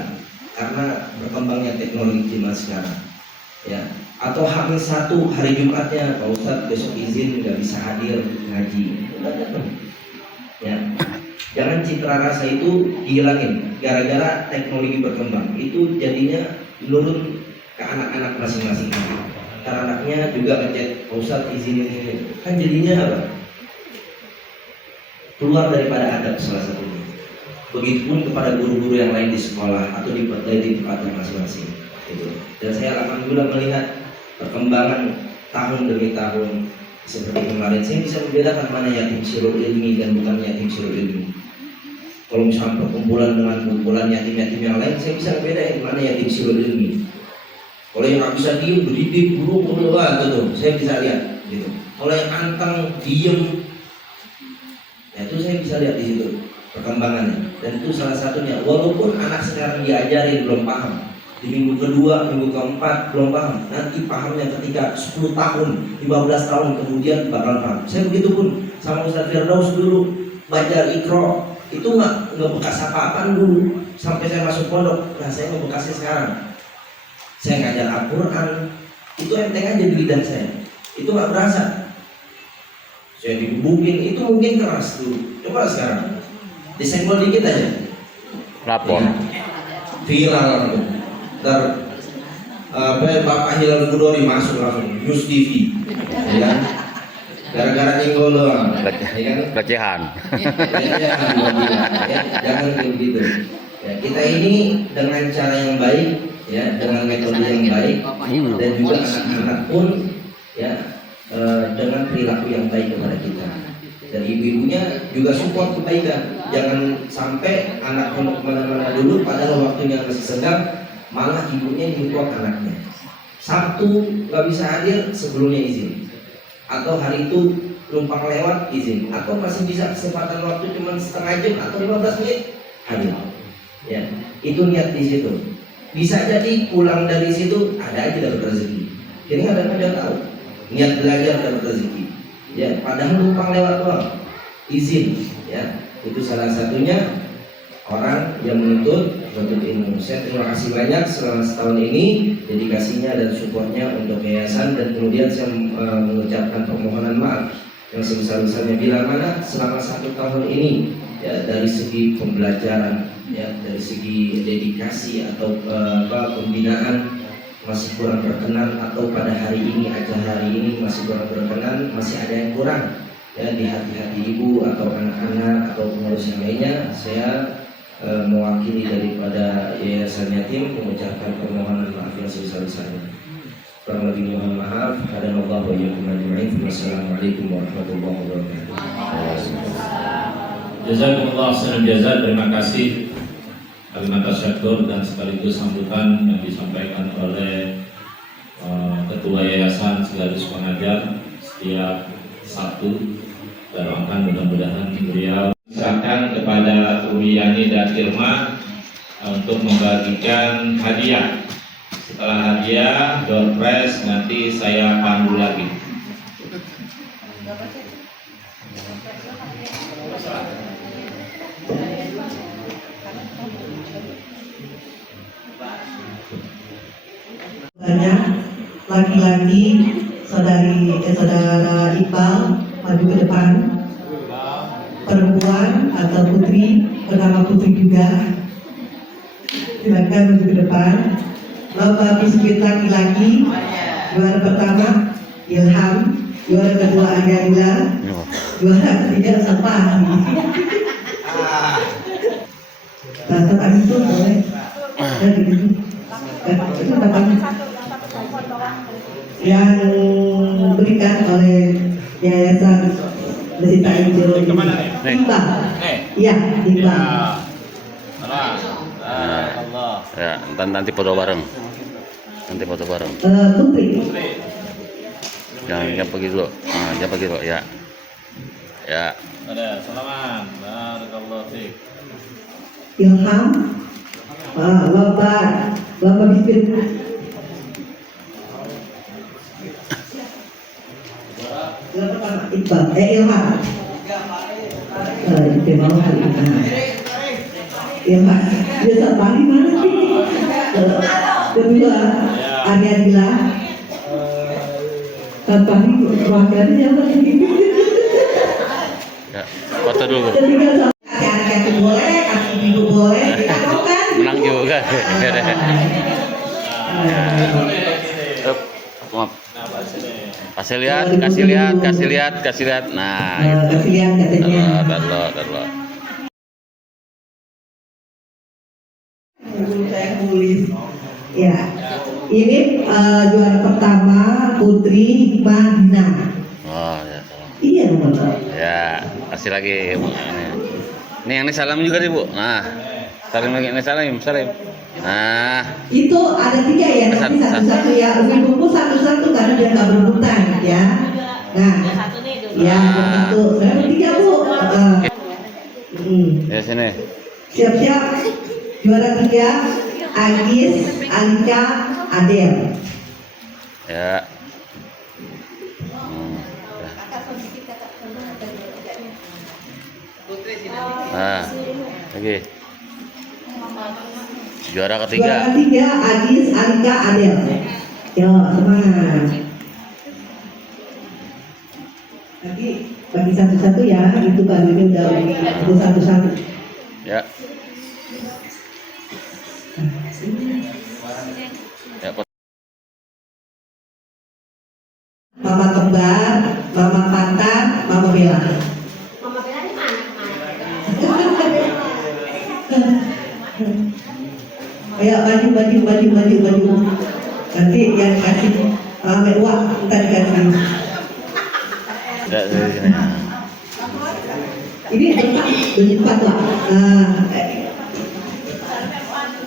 karena berkembangnya teknologi zaman sekarang ya. Atau H-1 hari Jumatnya, Pak Ustadz besok izin nggak bisa hadir ngaji, ya. Jangan citra rasa itu dihilangin gara-gara teknologi berkembang. Itu jadinya menurun ke anak-anak masing-masing. Karena anaknya juga ngechat, Pak Ustadz izin ini, kan jadinya apa? Keluar daripada adab salah satunya. Begitupun kepada guru-guru yang lain di sekolah atau di tempatnya masing-masing gitu. Dan saya alhamdulillah melihat perkembangan tahun demi tahun. Seperti kemarin saya bisa membedakan mana yatim sirul ilmi dan bukan yatim sirul ilmi. Kalau misalnya perkumpulan dengan kumpulan yatim-yatim yang lain, saya bisa membedakan mana yatim sirul ilmi. Kalau yang nggak bisa diem, berdiri, buru, tuh, saya bisa lihat gitu. Kalau yang anteng, diem, ya itu saya bisa lihat di situ perkembangannya. Dan itu salah satunya, walaupun anak sekarang diajarin belum paham, di minggu kedua, minggu keempat belum paham, nanti pahamnya ketika 10 tahun, 15 tahun kemudian bakal paham. Saya begitu pun sama Ustaz Firdaus dulu belajar Iqra, itu nggak bekas apa-apaan dulu sampai saya masuk pondok. Nah saya ngebekasnya sekarang. Saya ngajar Al-Quran, itu enteng aja di lidah saya, itu nggak berasa. Saya digebukin, itu mungkin keras dulu. Coba sekarang disenggol dikit aja, Lapor. ya, viral. Bapak Hilal Kudori masuk langsung News TV, ya kan? Gara-gara nyenggol doang, ya kan? Pelecehan. Ya, jangan begitu. Ya, kita ini dengan cara yang baik ya dengan metode yang baik, dan juga anak-anak pun ya dengan perilaku yang baik kepada kita. Dan ibu-ibunya juga support kebaikan. Jangan sampai anak pondok kemana-mana dulu, padahal waktunya masih senggang, malah ibunya nyupport anaknya. Sabtu nggak bisa hadir, sebelumnya izin. Atau hari itu numpang lewat, izin. Atau masih bisa kesempatan waktu cuma setengah jam atau 15 menit, hadir. Ya, itu niat di situ. Bisa jadi pulang dari situ ada aja dapat rezeki. Jadi kadang-kadang tahu niat belajar dapat rezeki. Ya, padahal numpang lewat doang, izin. Ya, itu salah satunya orang yang menuntut ilmu. Saya terima kasih banyak selama setahun ini dedikasinya dan supportnya untuk yayasan, dan kemudian saya mengucapkan permohonan maaf yang sebesar-besarnya bila mana selama 1 tahun ini ya, dari segi pembelajaran ya, dari segi dedikasi atau pembinaan masih kurang berkenan, atau pada hari ini aja hari ini masih kurang berkenan, masih ada yang kurang ya di hati-hati ibu atau anak-anak atau pengurus yang lainnya. Saya mewakili daripada Yayasan Yatim mengucapkan permohonan maaf yang sebesar-besarnya. Kurang lebih mohon maaf. Hadanallahu wa iyyakum ajma'in. Wassalamualaikum warahmatullahi wabarakatuh. Jazakumullah khairan jazaa. Terima kasih kalimat tasyakkur dan sekaligus sambutan yang disampaikan oleh Ketua Yayasan sekaligus pengajar setiap Sabtu. Doakan mudah-mudahan beliau serahkan kepada Umi Yani dan Irma untuk membagikan hadiah. Setelah hadiah, door prize nanti saya pandu lagi. Banyak laki-laki saudara Iqbal maju ke depan. Perempuan atau putri bernama Putri juga, silakan maju ke depan. Lomba biskuit laki-laki, juara pertama Ilham, juara kedua Agarila, juara ketiga Sapah. Nah, tempat itu boleh. Itu tempat yang diberikan oleh Yayasan Desita Injil. Iqbal. Iya, Iqbal. Ya, nanti foto bareng. Nanti foto bareng. Putri. Jangan pergi dulu. Jangan pergi dulu. Ya. Ya. Ada, selamat. Barakallahu fiik. Ilham. Lomba biskuit. Juara pertama Iqbal. Ilham. Itu mau Ilham. Dia Sapah mana sih? Kedua Agarila. Sapah ini wakilnya apa sih? Ya. Foto dulu. Ketiga anak-anak itu boleh, ibu boleh, kita mau kan? Menang juga. Maaf. Kasih lihat. Nah, kasih lihat katanya. Taruh. Saya tulis. Ya, ini juara pertama Putri Madinah. Oh, ya. Salam. Iya betul. Ya, kasih lagi. Nih yang ini salam juga nih, Bu. Nah, salim lagi. Ini salim. Nah, Itu ada 3 ya, nanti satu-satu ya. Ibu satu-satu karena dia nggak berebutan ya. Nah, ya satu. Saya 3 Bu. ya sini. Siap-siap. Juara 3 Agis, Alika, Adel. Ya. Nah, lagi. Juara ketiga. Juara 3 Agis, Alika, Adel. Yo, semangat. Nanti bagi satu-satu ya, itu kan ini udah satu-satu. Ya. Ya, Mama kembar, Mama Pantan, Mama Bella. Mama Bella di mana kemarin? Ayo maju. Nanti yang kasih mewah kita dikasih. Enggak dari sini. Ini berempat Wak.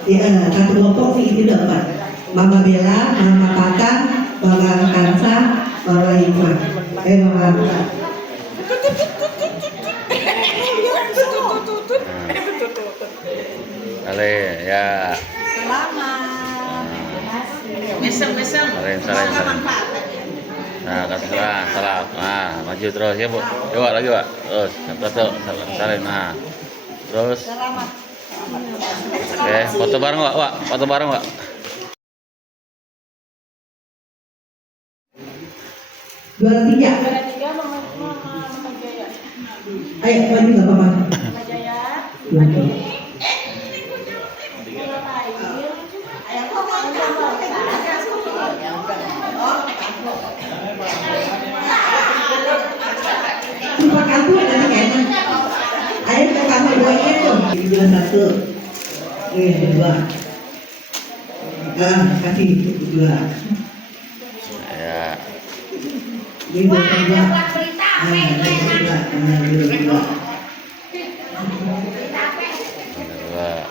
Ya, satu kelompok nih ini dapat. Mama Bella, Mama Patang, Mama Kansa, Mama Hikmah. Mama Kansa. Ale ya. Salam. Nah, kasih salam. Nah, maju terus ya, Bu. Coba lagi, Pak. Terus, satu, salam. Nah. Terus. Oke, foto bareng, Pak. Foto bareng, Pak. Juara 3. Ayo, maju nggak apa-apa. Cuma kamu nanti kayaknya. Ayo ke kamar 2 itu. Juara 1. Dua. Kasih 2. Ya. Ini buat 2.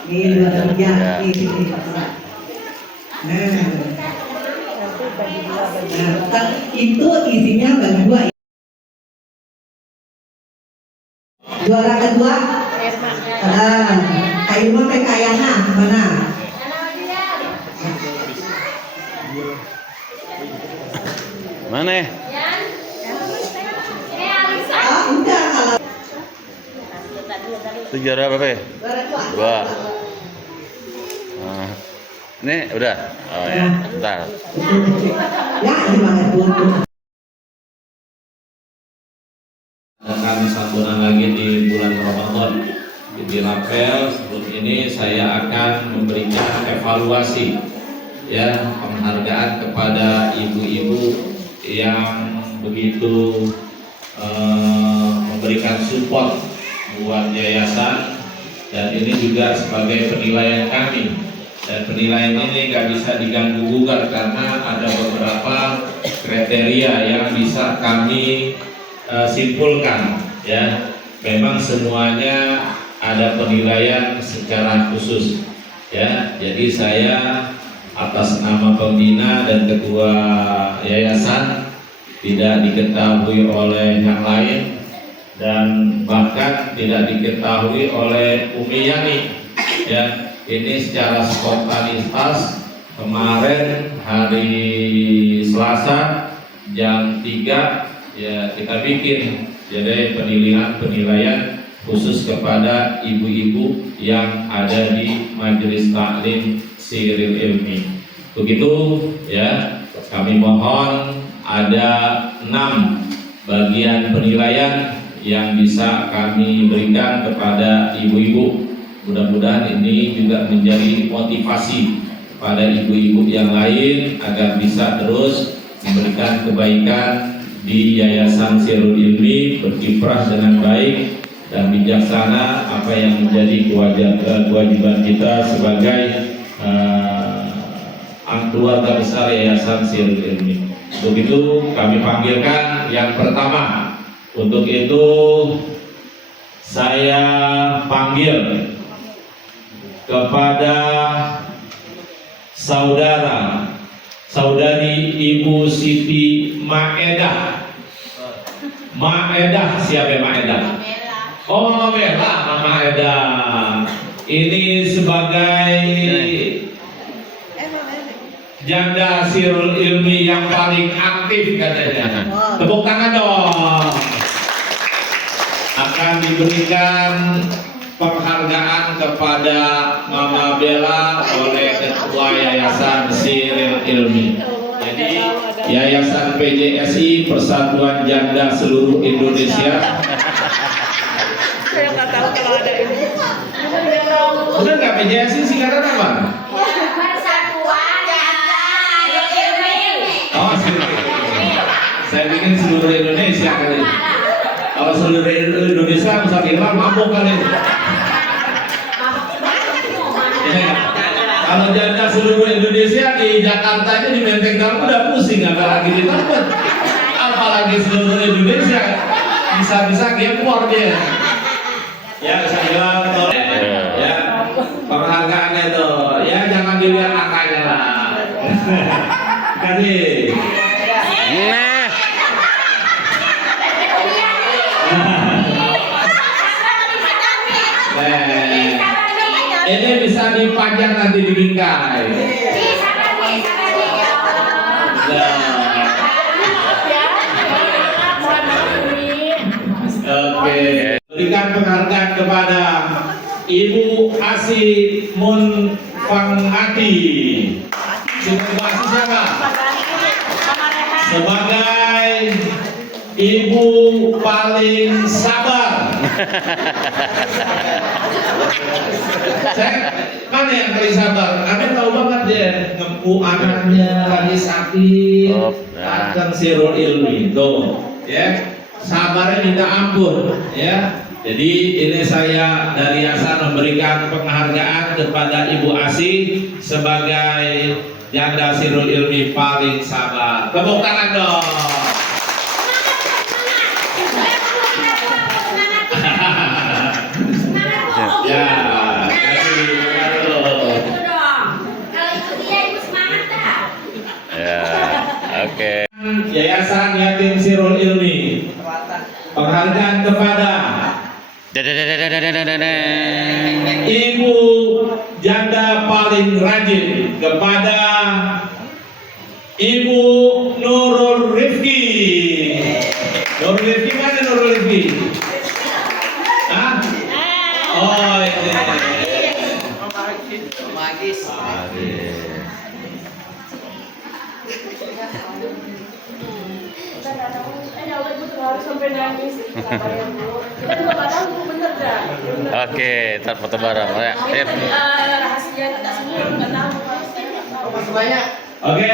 Ini buat 3. Itu isinya bagi 2. Juara kedua, Kak Irma Kayana mana? Mana? Udah kalau Itu juara berapa ya? juara 2. 2. Ini udah. Oh ya, bentar. Ya, ini banget buat. Akan santunan lagi di bulan Ramadan di Lapel. Sebelum ini saya akan memberikan evaluasi ya, penghargaan kepada ibu-ibu yang begitu memberikan support buat yayasan, dan ini juga sebagai penilaian kami, dan penilaian ini nggak bisa diganggu gugat karena ada beberapa kriteria yang bisa kami simpulkan ya. Memang semuanya ada penilaian secara khusus ya. Jadi saya atas nama pembina dan ketua yayasan tidak diketahui oleh yang lain, dan bahkan tidak diketahui oleh Umi Yani ya. Ini secara spontanitas kemarin hari Selasa jam 3 ya kita bikin jadi penilaian khusus kepada ibu-ibu yang ada di Majelis Taklim Siril Ilmi. Begitu ya, kami mohon ada 6 bagian penilaian yang bisa kami berikan kepada ibu-ibu. Mudah-mudahan ini juga menjadi motivasi pada ibu-ibu yang lain agar bisa terus memberikan kebaikan di Yayasan Sirul Ilmi, berkiprah dengan baik dan bijaksana apa yang menjadi kewajiban kita sebagai keluarga besar Yayasan Sirul Ilmi. Untuk itu kami panggilkan yang pertama. Untuk itu saya panggil kepada saudari Ibu Siti Maedah. Maedah, siapa Maedah? Oh, Bella, Maedah. Ini sebagai janda Sirul Ilmi yang paling aktif katanya. Tepuk tangan dong. Akan diberikan penghargaan kepada Mama Bella oleh Ketua Yayasan Sirul Ilmi. Jadi Yayasan PJSI, Persatuan Janda Seluruh Indonesia. Saya nggak tahu kalau ada ini. Udah nggak PJSI singkatan apa? Persatuan Janda Sirul Ilmi. Oh, Sirul Ilmi. Saya bikin seluruh Indonesia kali. Kalau seluruh Indonesia bisa bilang mabuk kali. Ya, kalau seluruh Indonesia di Jakarta aja di Menteng Dalam udah pusing, apalagi di Tebet, apalagi seluruh Indonesia bisa-bisa gempor dia. Ya saya ya penghargaannya itu ya jangan dilihat angkanya lah. Kasih. Nah, Ini bisa dipajang nanti di bingkai. Oke. Berikan penghargaan kepada Ibu Asi Munfangati. Ibu Asi siapa? Sebagai ibu paling sabar. Mana yang paling sabar? Anda tahu banget ya, ngempu anaknya lagi sakit, akan sirul ilmi, tuh, ya, sabarnya minta ampun, ya. Jadi ini saya dari Yayasan memberikan penghargaan kepada Ibu Asi sebagai janda sirul ilmi paling sabar. Tepuk tangan dong. Ya, ya, oke. Yayasan Yatim Sirul Ilmi. Penghargaan kepada Ibu janda paling rajin, kepada Ibu Nurul Rifki. Nurul Rifki mana Nurul Rifki? Hah? Oh ini. Magis. Sampai nangis. Kita juga nggak tahu bener dah. Oke, ntar foto bareng. Ya, sip. Rahasia kita semua nggak tahu. Masih banyak. Oke,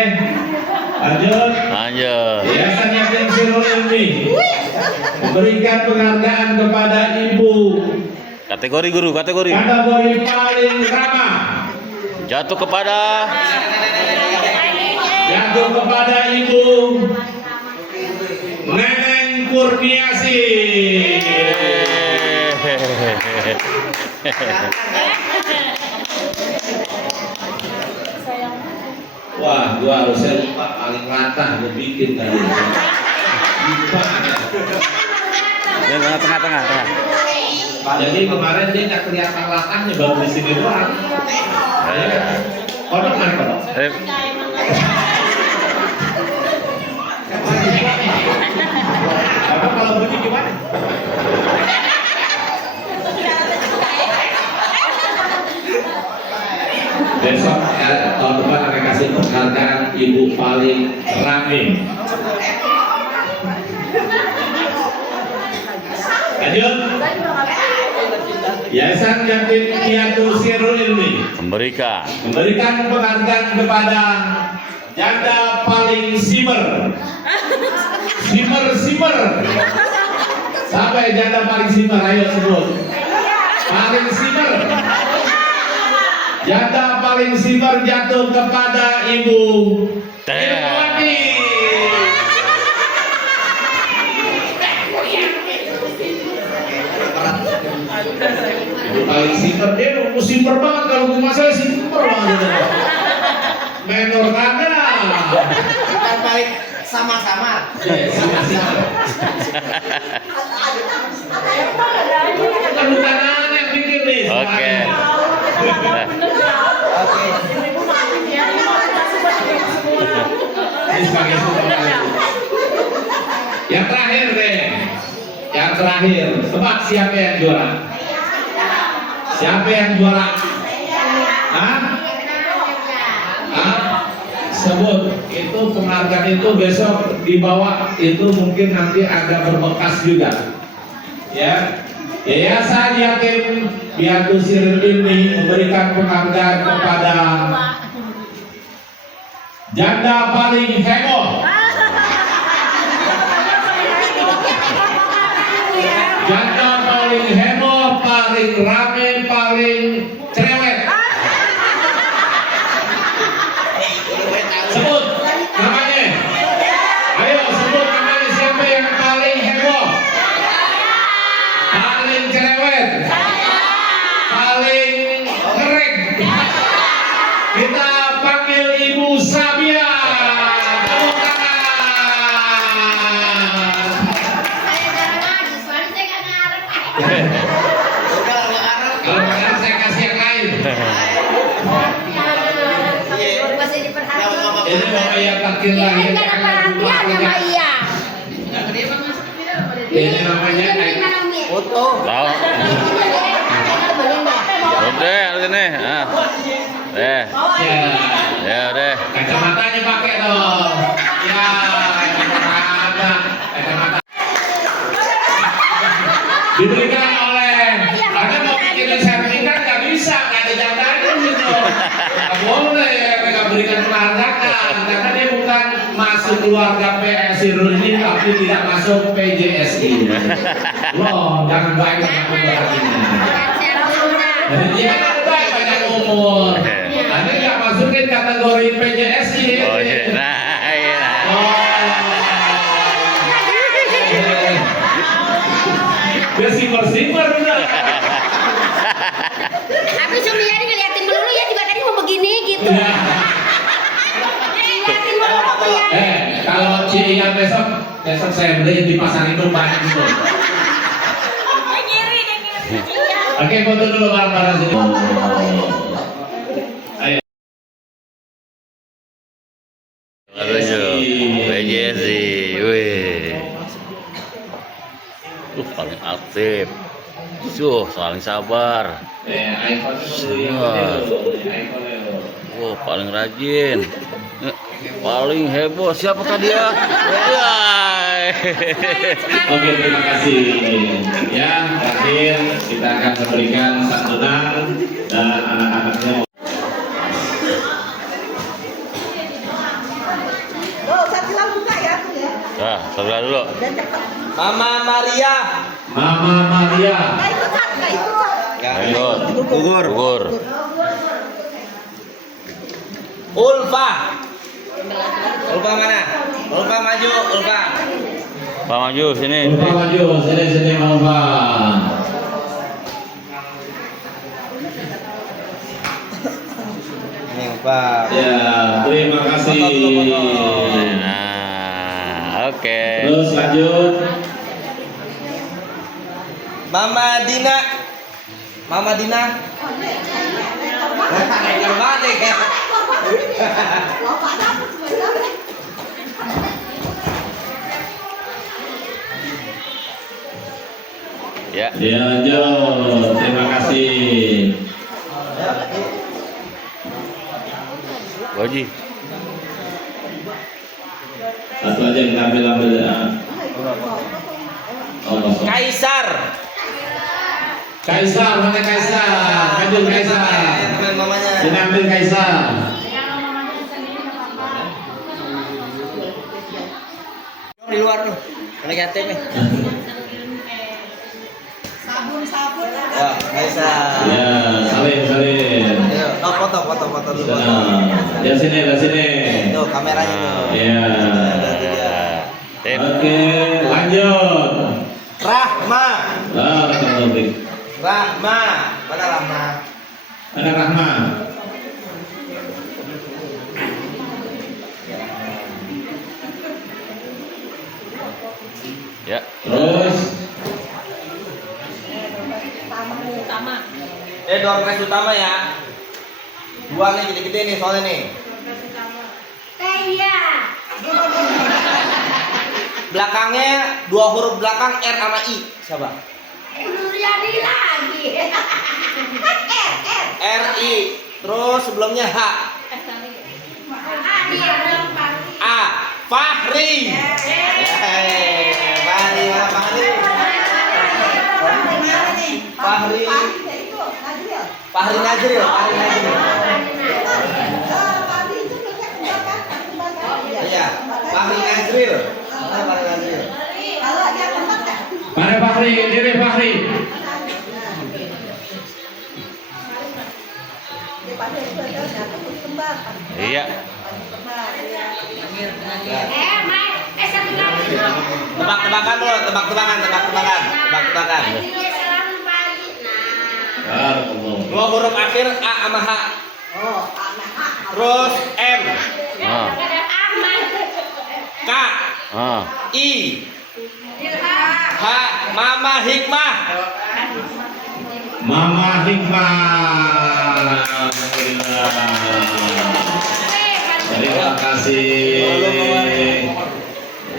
lanjut. Lanjut. Yayasan Yatim Sirul Ilmi memberikan penghargaan kepada Ibu Kategori guru, kategori. kategori paling ramah. Jatuh kepada Ibu Neneng Kurniasi. Wah, gua harusnya lupa paling latah gua bikin tadi. Lupa. Tengah. Jadi kemarin dia nggak kelihatan latahnya, baru di sini doang. Ya. Kodok mana kodok? Apa kalau bunyi gimana? Besok tahun depan akan kasih penghargaan ibu paling rame. Lanjut. Yayasan Yatim Piatu Sirul Ilmi memberikan penghargaan kepada janda paling simer. Siapa yang janda paling simer? Ayo sebut. Paling simer. Janda paling simer jatuh kepada Ibu Irwati. Ibu paling simer, dia simer banget kalau gue masalah simer banget. Menor kada. Bukan paling sama-sama. Bukan aneh yang bikin nih. Oke. Ini sebagai yang terakhir deh. Yang terakhir, tebak siapa yang juara? Siapa yang juara? Hah? Sebut. Itu penghargaan itu besok dibawa, itu mungkin nanti agak berbekas juga. Ya. Yayasan Yatim Piatu Sirul Ilmi memberikan penghargaan kepada janda paling heboh. Janda paling heboh, paling rame, paling cerewet. Ini mama yang takdir lagi. Ini kan perhatian sama iya. Ini namanya Foto. Tahu. Udah, sini. Ah. Deh. Ya, deh. kacamatanya pakai dong. Ya, kacamata. Diberikan oleh. Anda mau bikin sertifikat nggak bisa, nggak ada jatahnya gitu. Nggak boleh mereka berikan penghargaan karena dia bukan masuk keluarga PSI ini tapi tidak masuk PJSI. Loh, jangan banyak aku berartinya. Jadi dia kan baik banyak umur. Anda nggak masukin kategori PJSI. Oh, iya. Nah, iya. Dia simper udah. Tapi Sumiari ngeliatin dulu ya juga tadi mau begini gitu. Ngeliatin dulu apa ya? Kalau Cia besok saya beli di pasar itu banyak gitu. Oke, foto dulu bareng-bareng sini. Ayo. PJSI, wih. Paling aktif. Saling sabar. Oh, paling rajin. Paling heboh. Siapakah dia? Oke, terima kasih. Ya, terakhir kita akan memberikan santunan dan anak-anaknya. Oh, Satila buka ya tuh ya. Nah, sebelah dulu. Dan cepat. Mama Maria. Mama Maria. Nggak ikut Sat, nggak ikut Sat. Gugur. Gugur. Ulfa. Ulfa mana? Ulfa maju, Ulfa. Pak maju sini. Ulfa maju, sini Ulfa. Ini Ulfa. Ya, terima kasih. Nah, oke. Terus lanjut. Mama Dina. Mama Dina. Ekor balik ya. Bapak dapet sebenarnya. Ya. Ya, lanjut. Terima kasih. Wajib. Satu aja yang ambil ya. Oh, kosong. Kaisar. Kaisar, mana Kaisar? Ambil Kaisar. Teman mamanya. Sini ambil Kaisar. Di luar tuh. Mana KTP? Sabun. Ya, Kaisar. Ya, salin. Ayo, foto dulu. Ya sini. Tuh kameranya tuh. Ya. Tip. Oke, lanjut. Rahma. Rahma. Mana Rahma? Ada Rahma. Ya. Terus Door prize utama ya. Dua nih gede-gede nih soalnya nih. Iya. Belakangnya dua huruf belakang R sama I. Siapa? Nuriani lagi. R I. Terus sebelumnya H. A. Fahri. Fahri mana Fahri? Fahri. Fahri Nazril. Iya, Fahri Nazril. Mana Fahri Nazril? mana Fahri? Diri Fahri. Iya. Satu lagi. Tebak-tebakan dulu, tebak-tebakan. Dua huruf akhir A sama H. Terus M, Ah. K, Ah. I, H, Mama Hikmah. Mama Hikmah. Alhamdulillah. Terima kasih.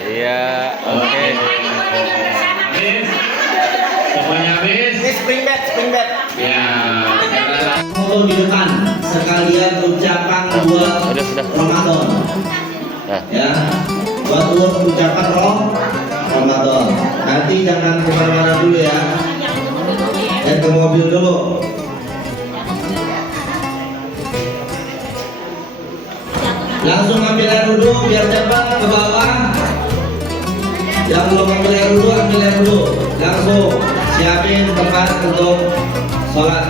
Iya, oke. Habis. Semuanya habis. Ini spring bed, spring bed. Ya, sekarang Foto di depan sekalian ucapan buat Sudah. Ramadan. Nah, Ya, buat ucapan Ramadan. Nanti jangan kemana-mana dulu ya. Dan ke mobil dulu. Langsung ambil air wudhu biar cepat ke bawah. Yang belum ambil air wudhu, ambil air wudhu. Langsung siapin tempat untuk sholat.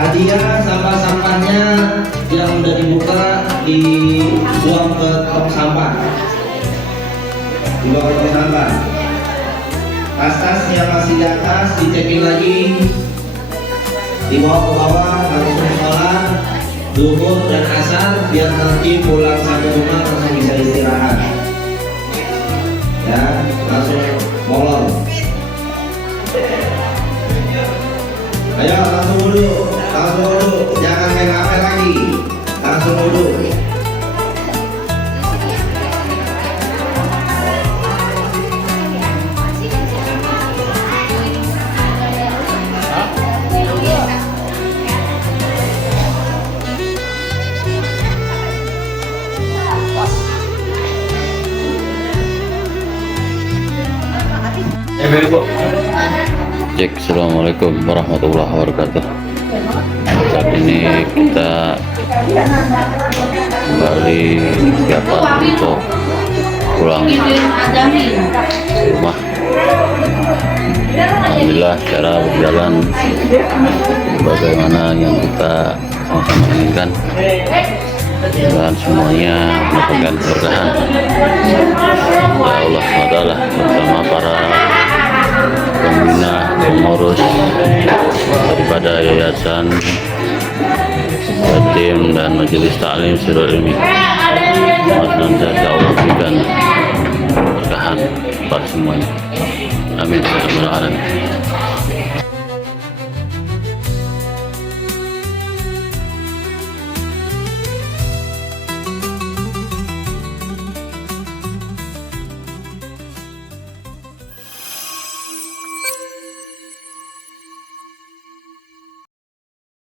Hadiah sampah-sampahnya yang udah dibuka dibuang ke tong sampah. Dibawa ke tong sampah. Tas-tas yang masih di atas dicekin lagi, dibawa ke bawah, langsung sholat zuhur dan asar biar nanti pulang sampai rumah langsung bisa istirahat. Ya, langsung molor. Ayo langsung wudhu, jangan main HP lagi, langsung wudhu. cek. Assalamualaikum warahmatullahi wabarakatuh. Saat ini kita kembali siapkan untuk pulang ke rumah. Alhamdulillah cara berjalan bagaimana yang kita sama-sama inginkan, dan semuanya mendapatkan keberkahan ya Allah SWT bersama para pembina, pengurus daripada yayasan, tim dan majelis taklim Sirul Ilmi.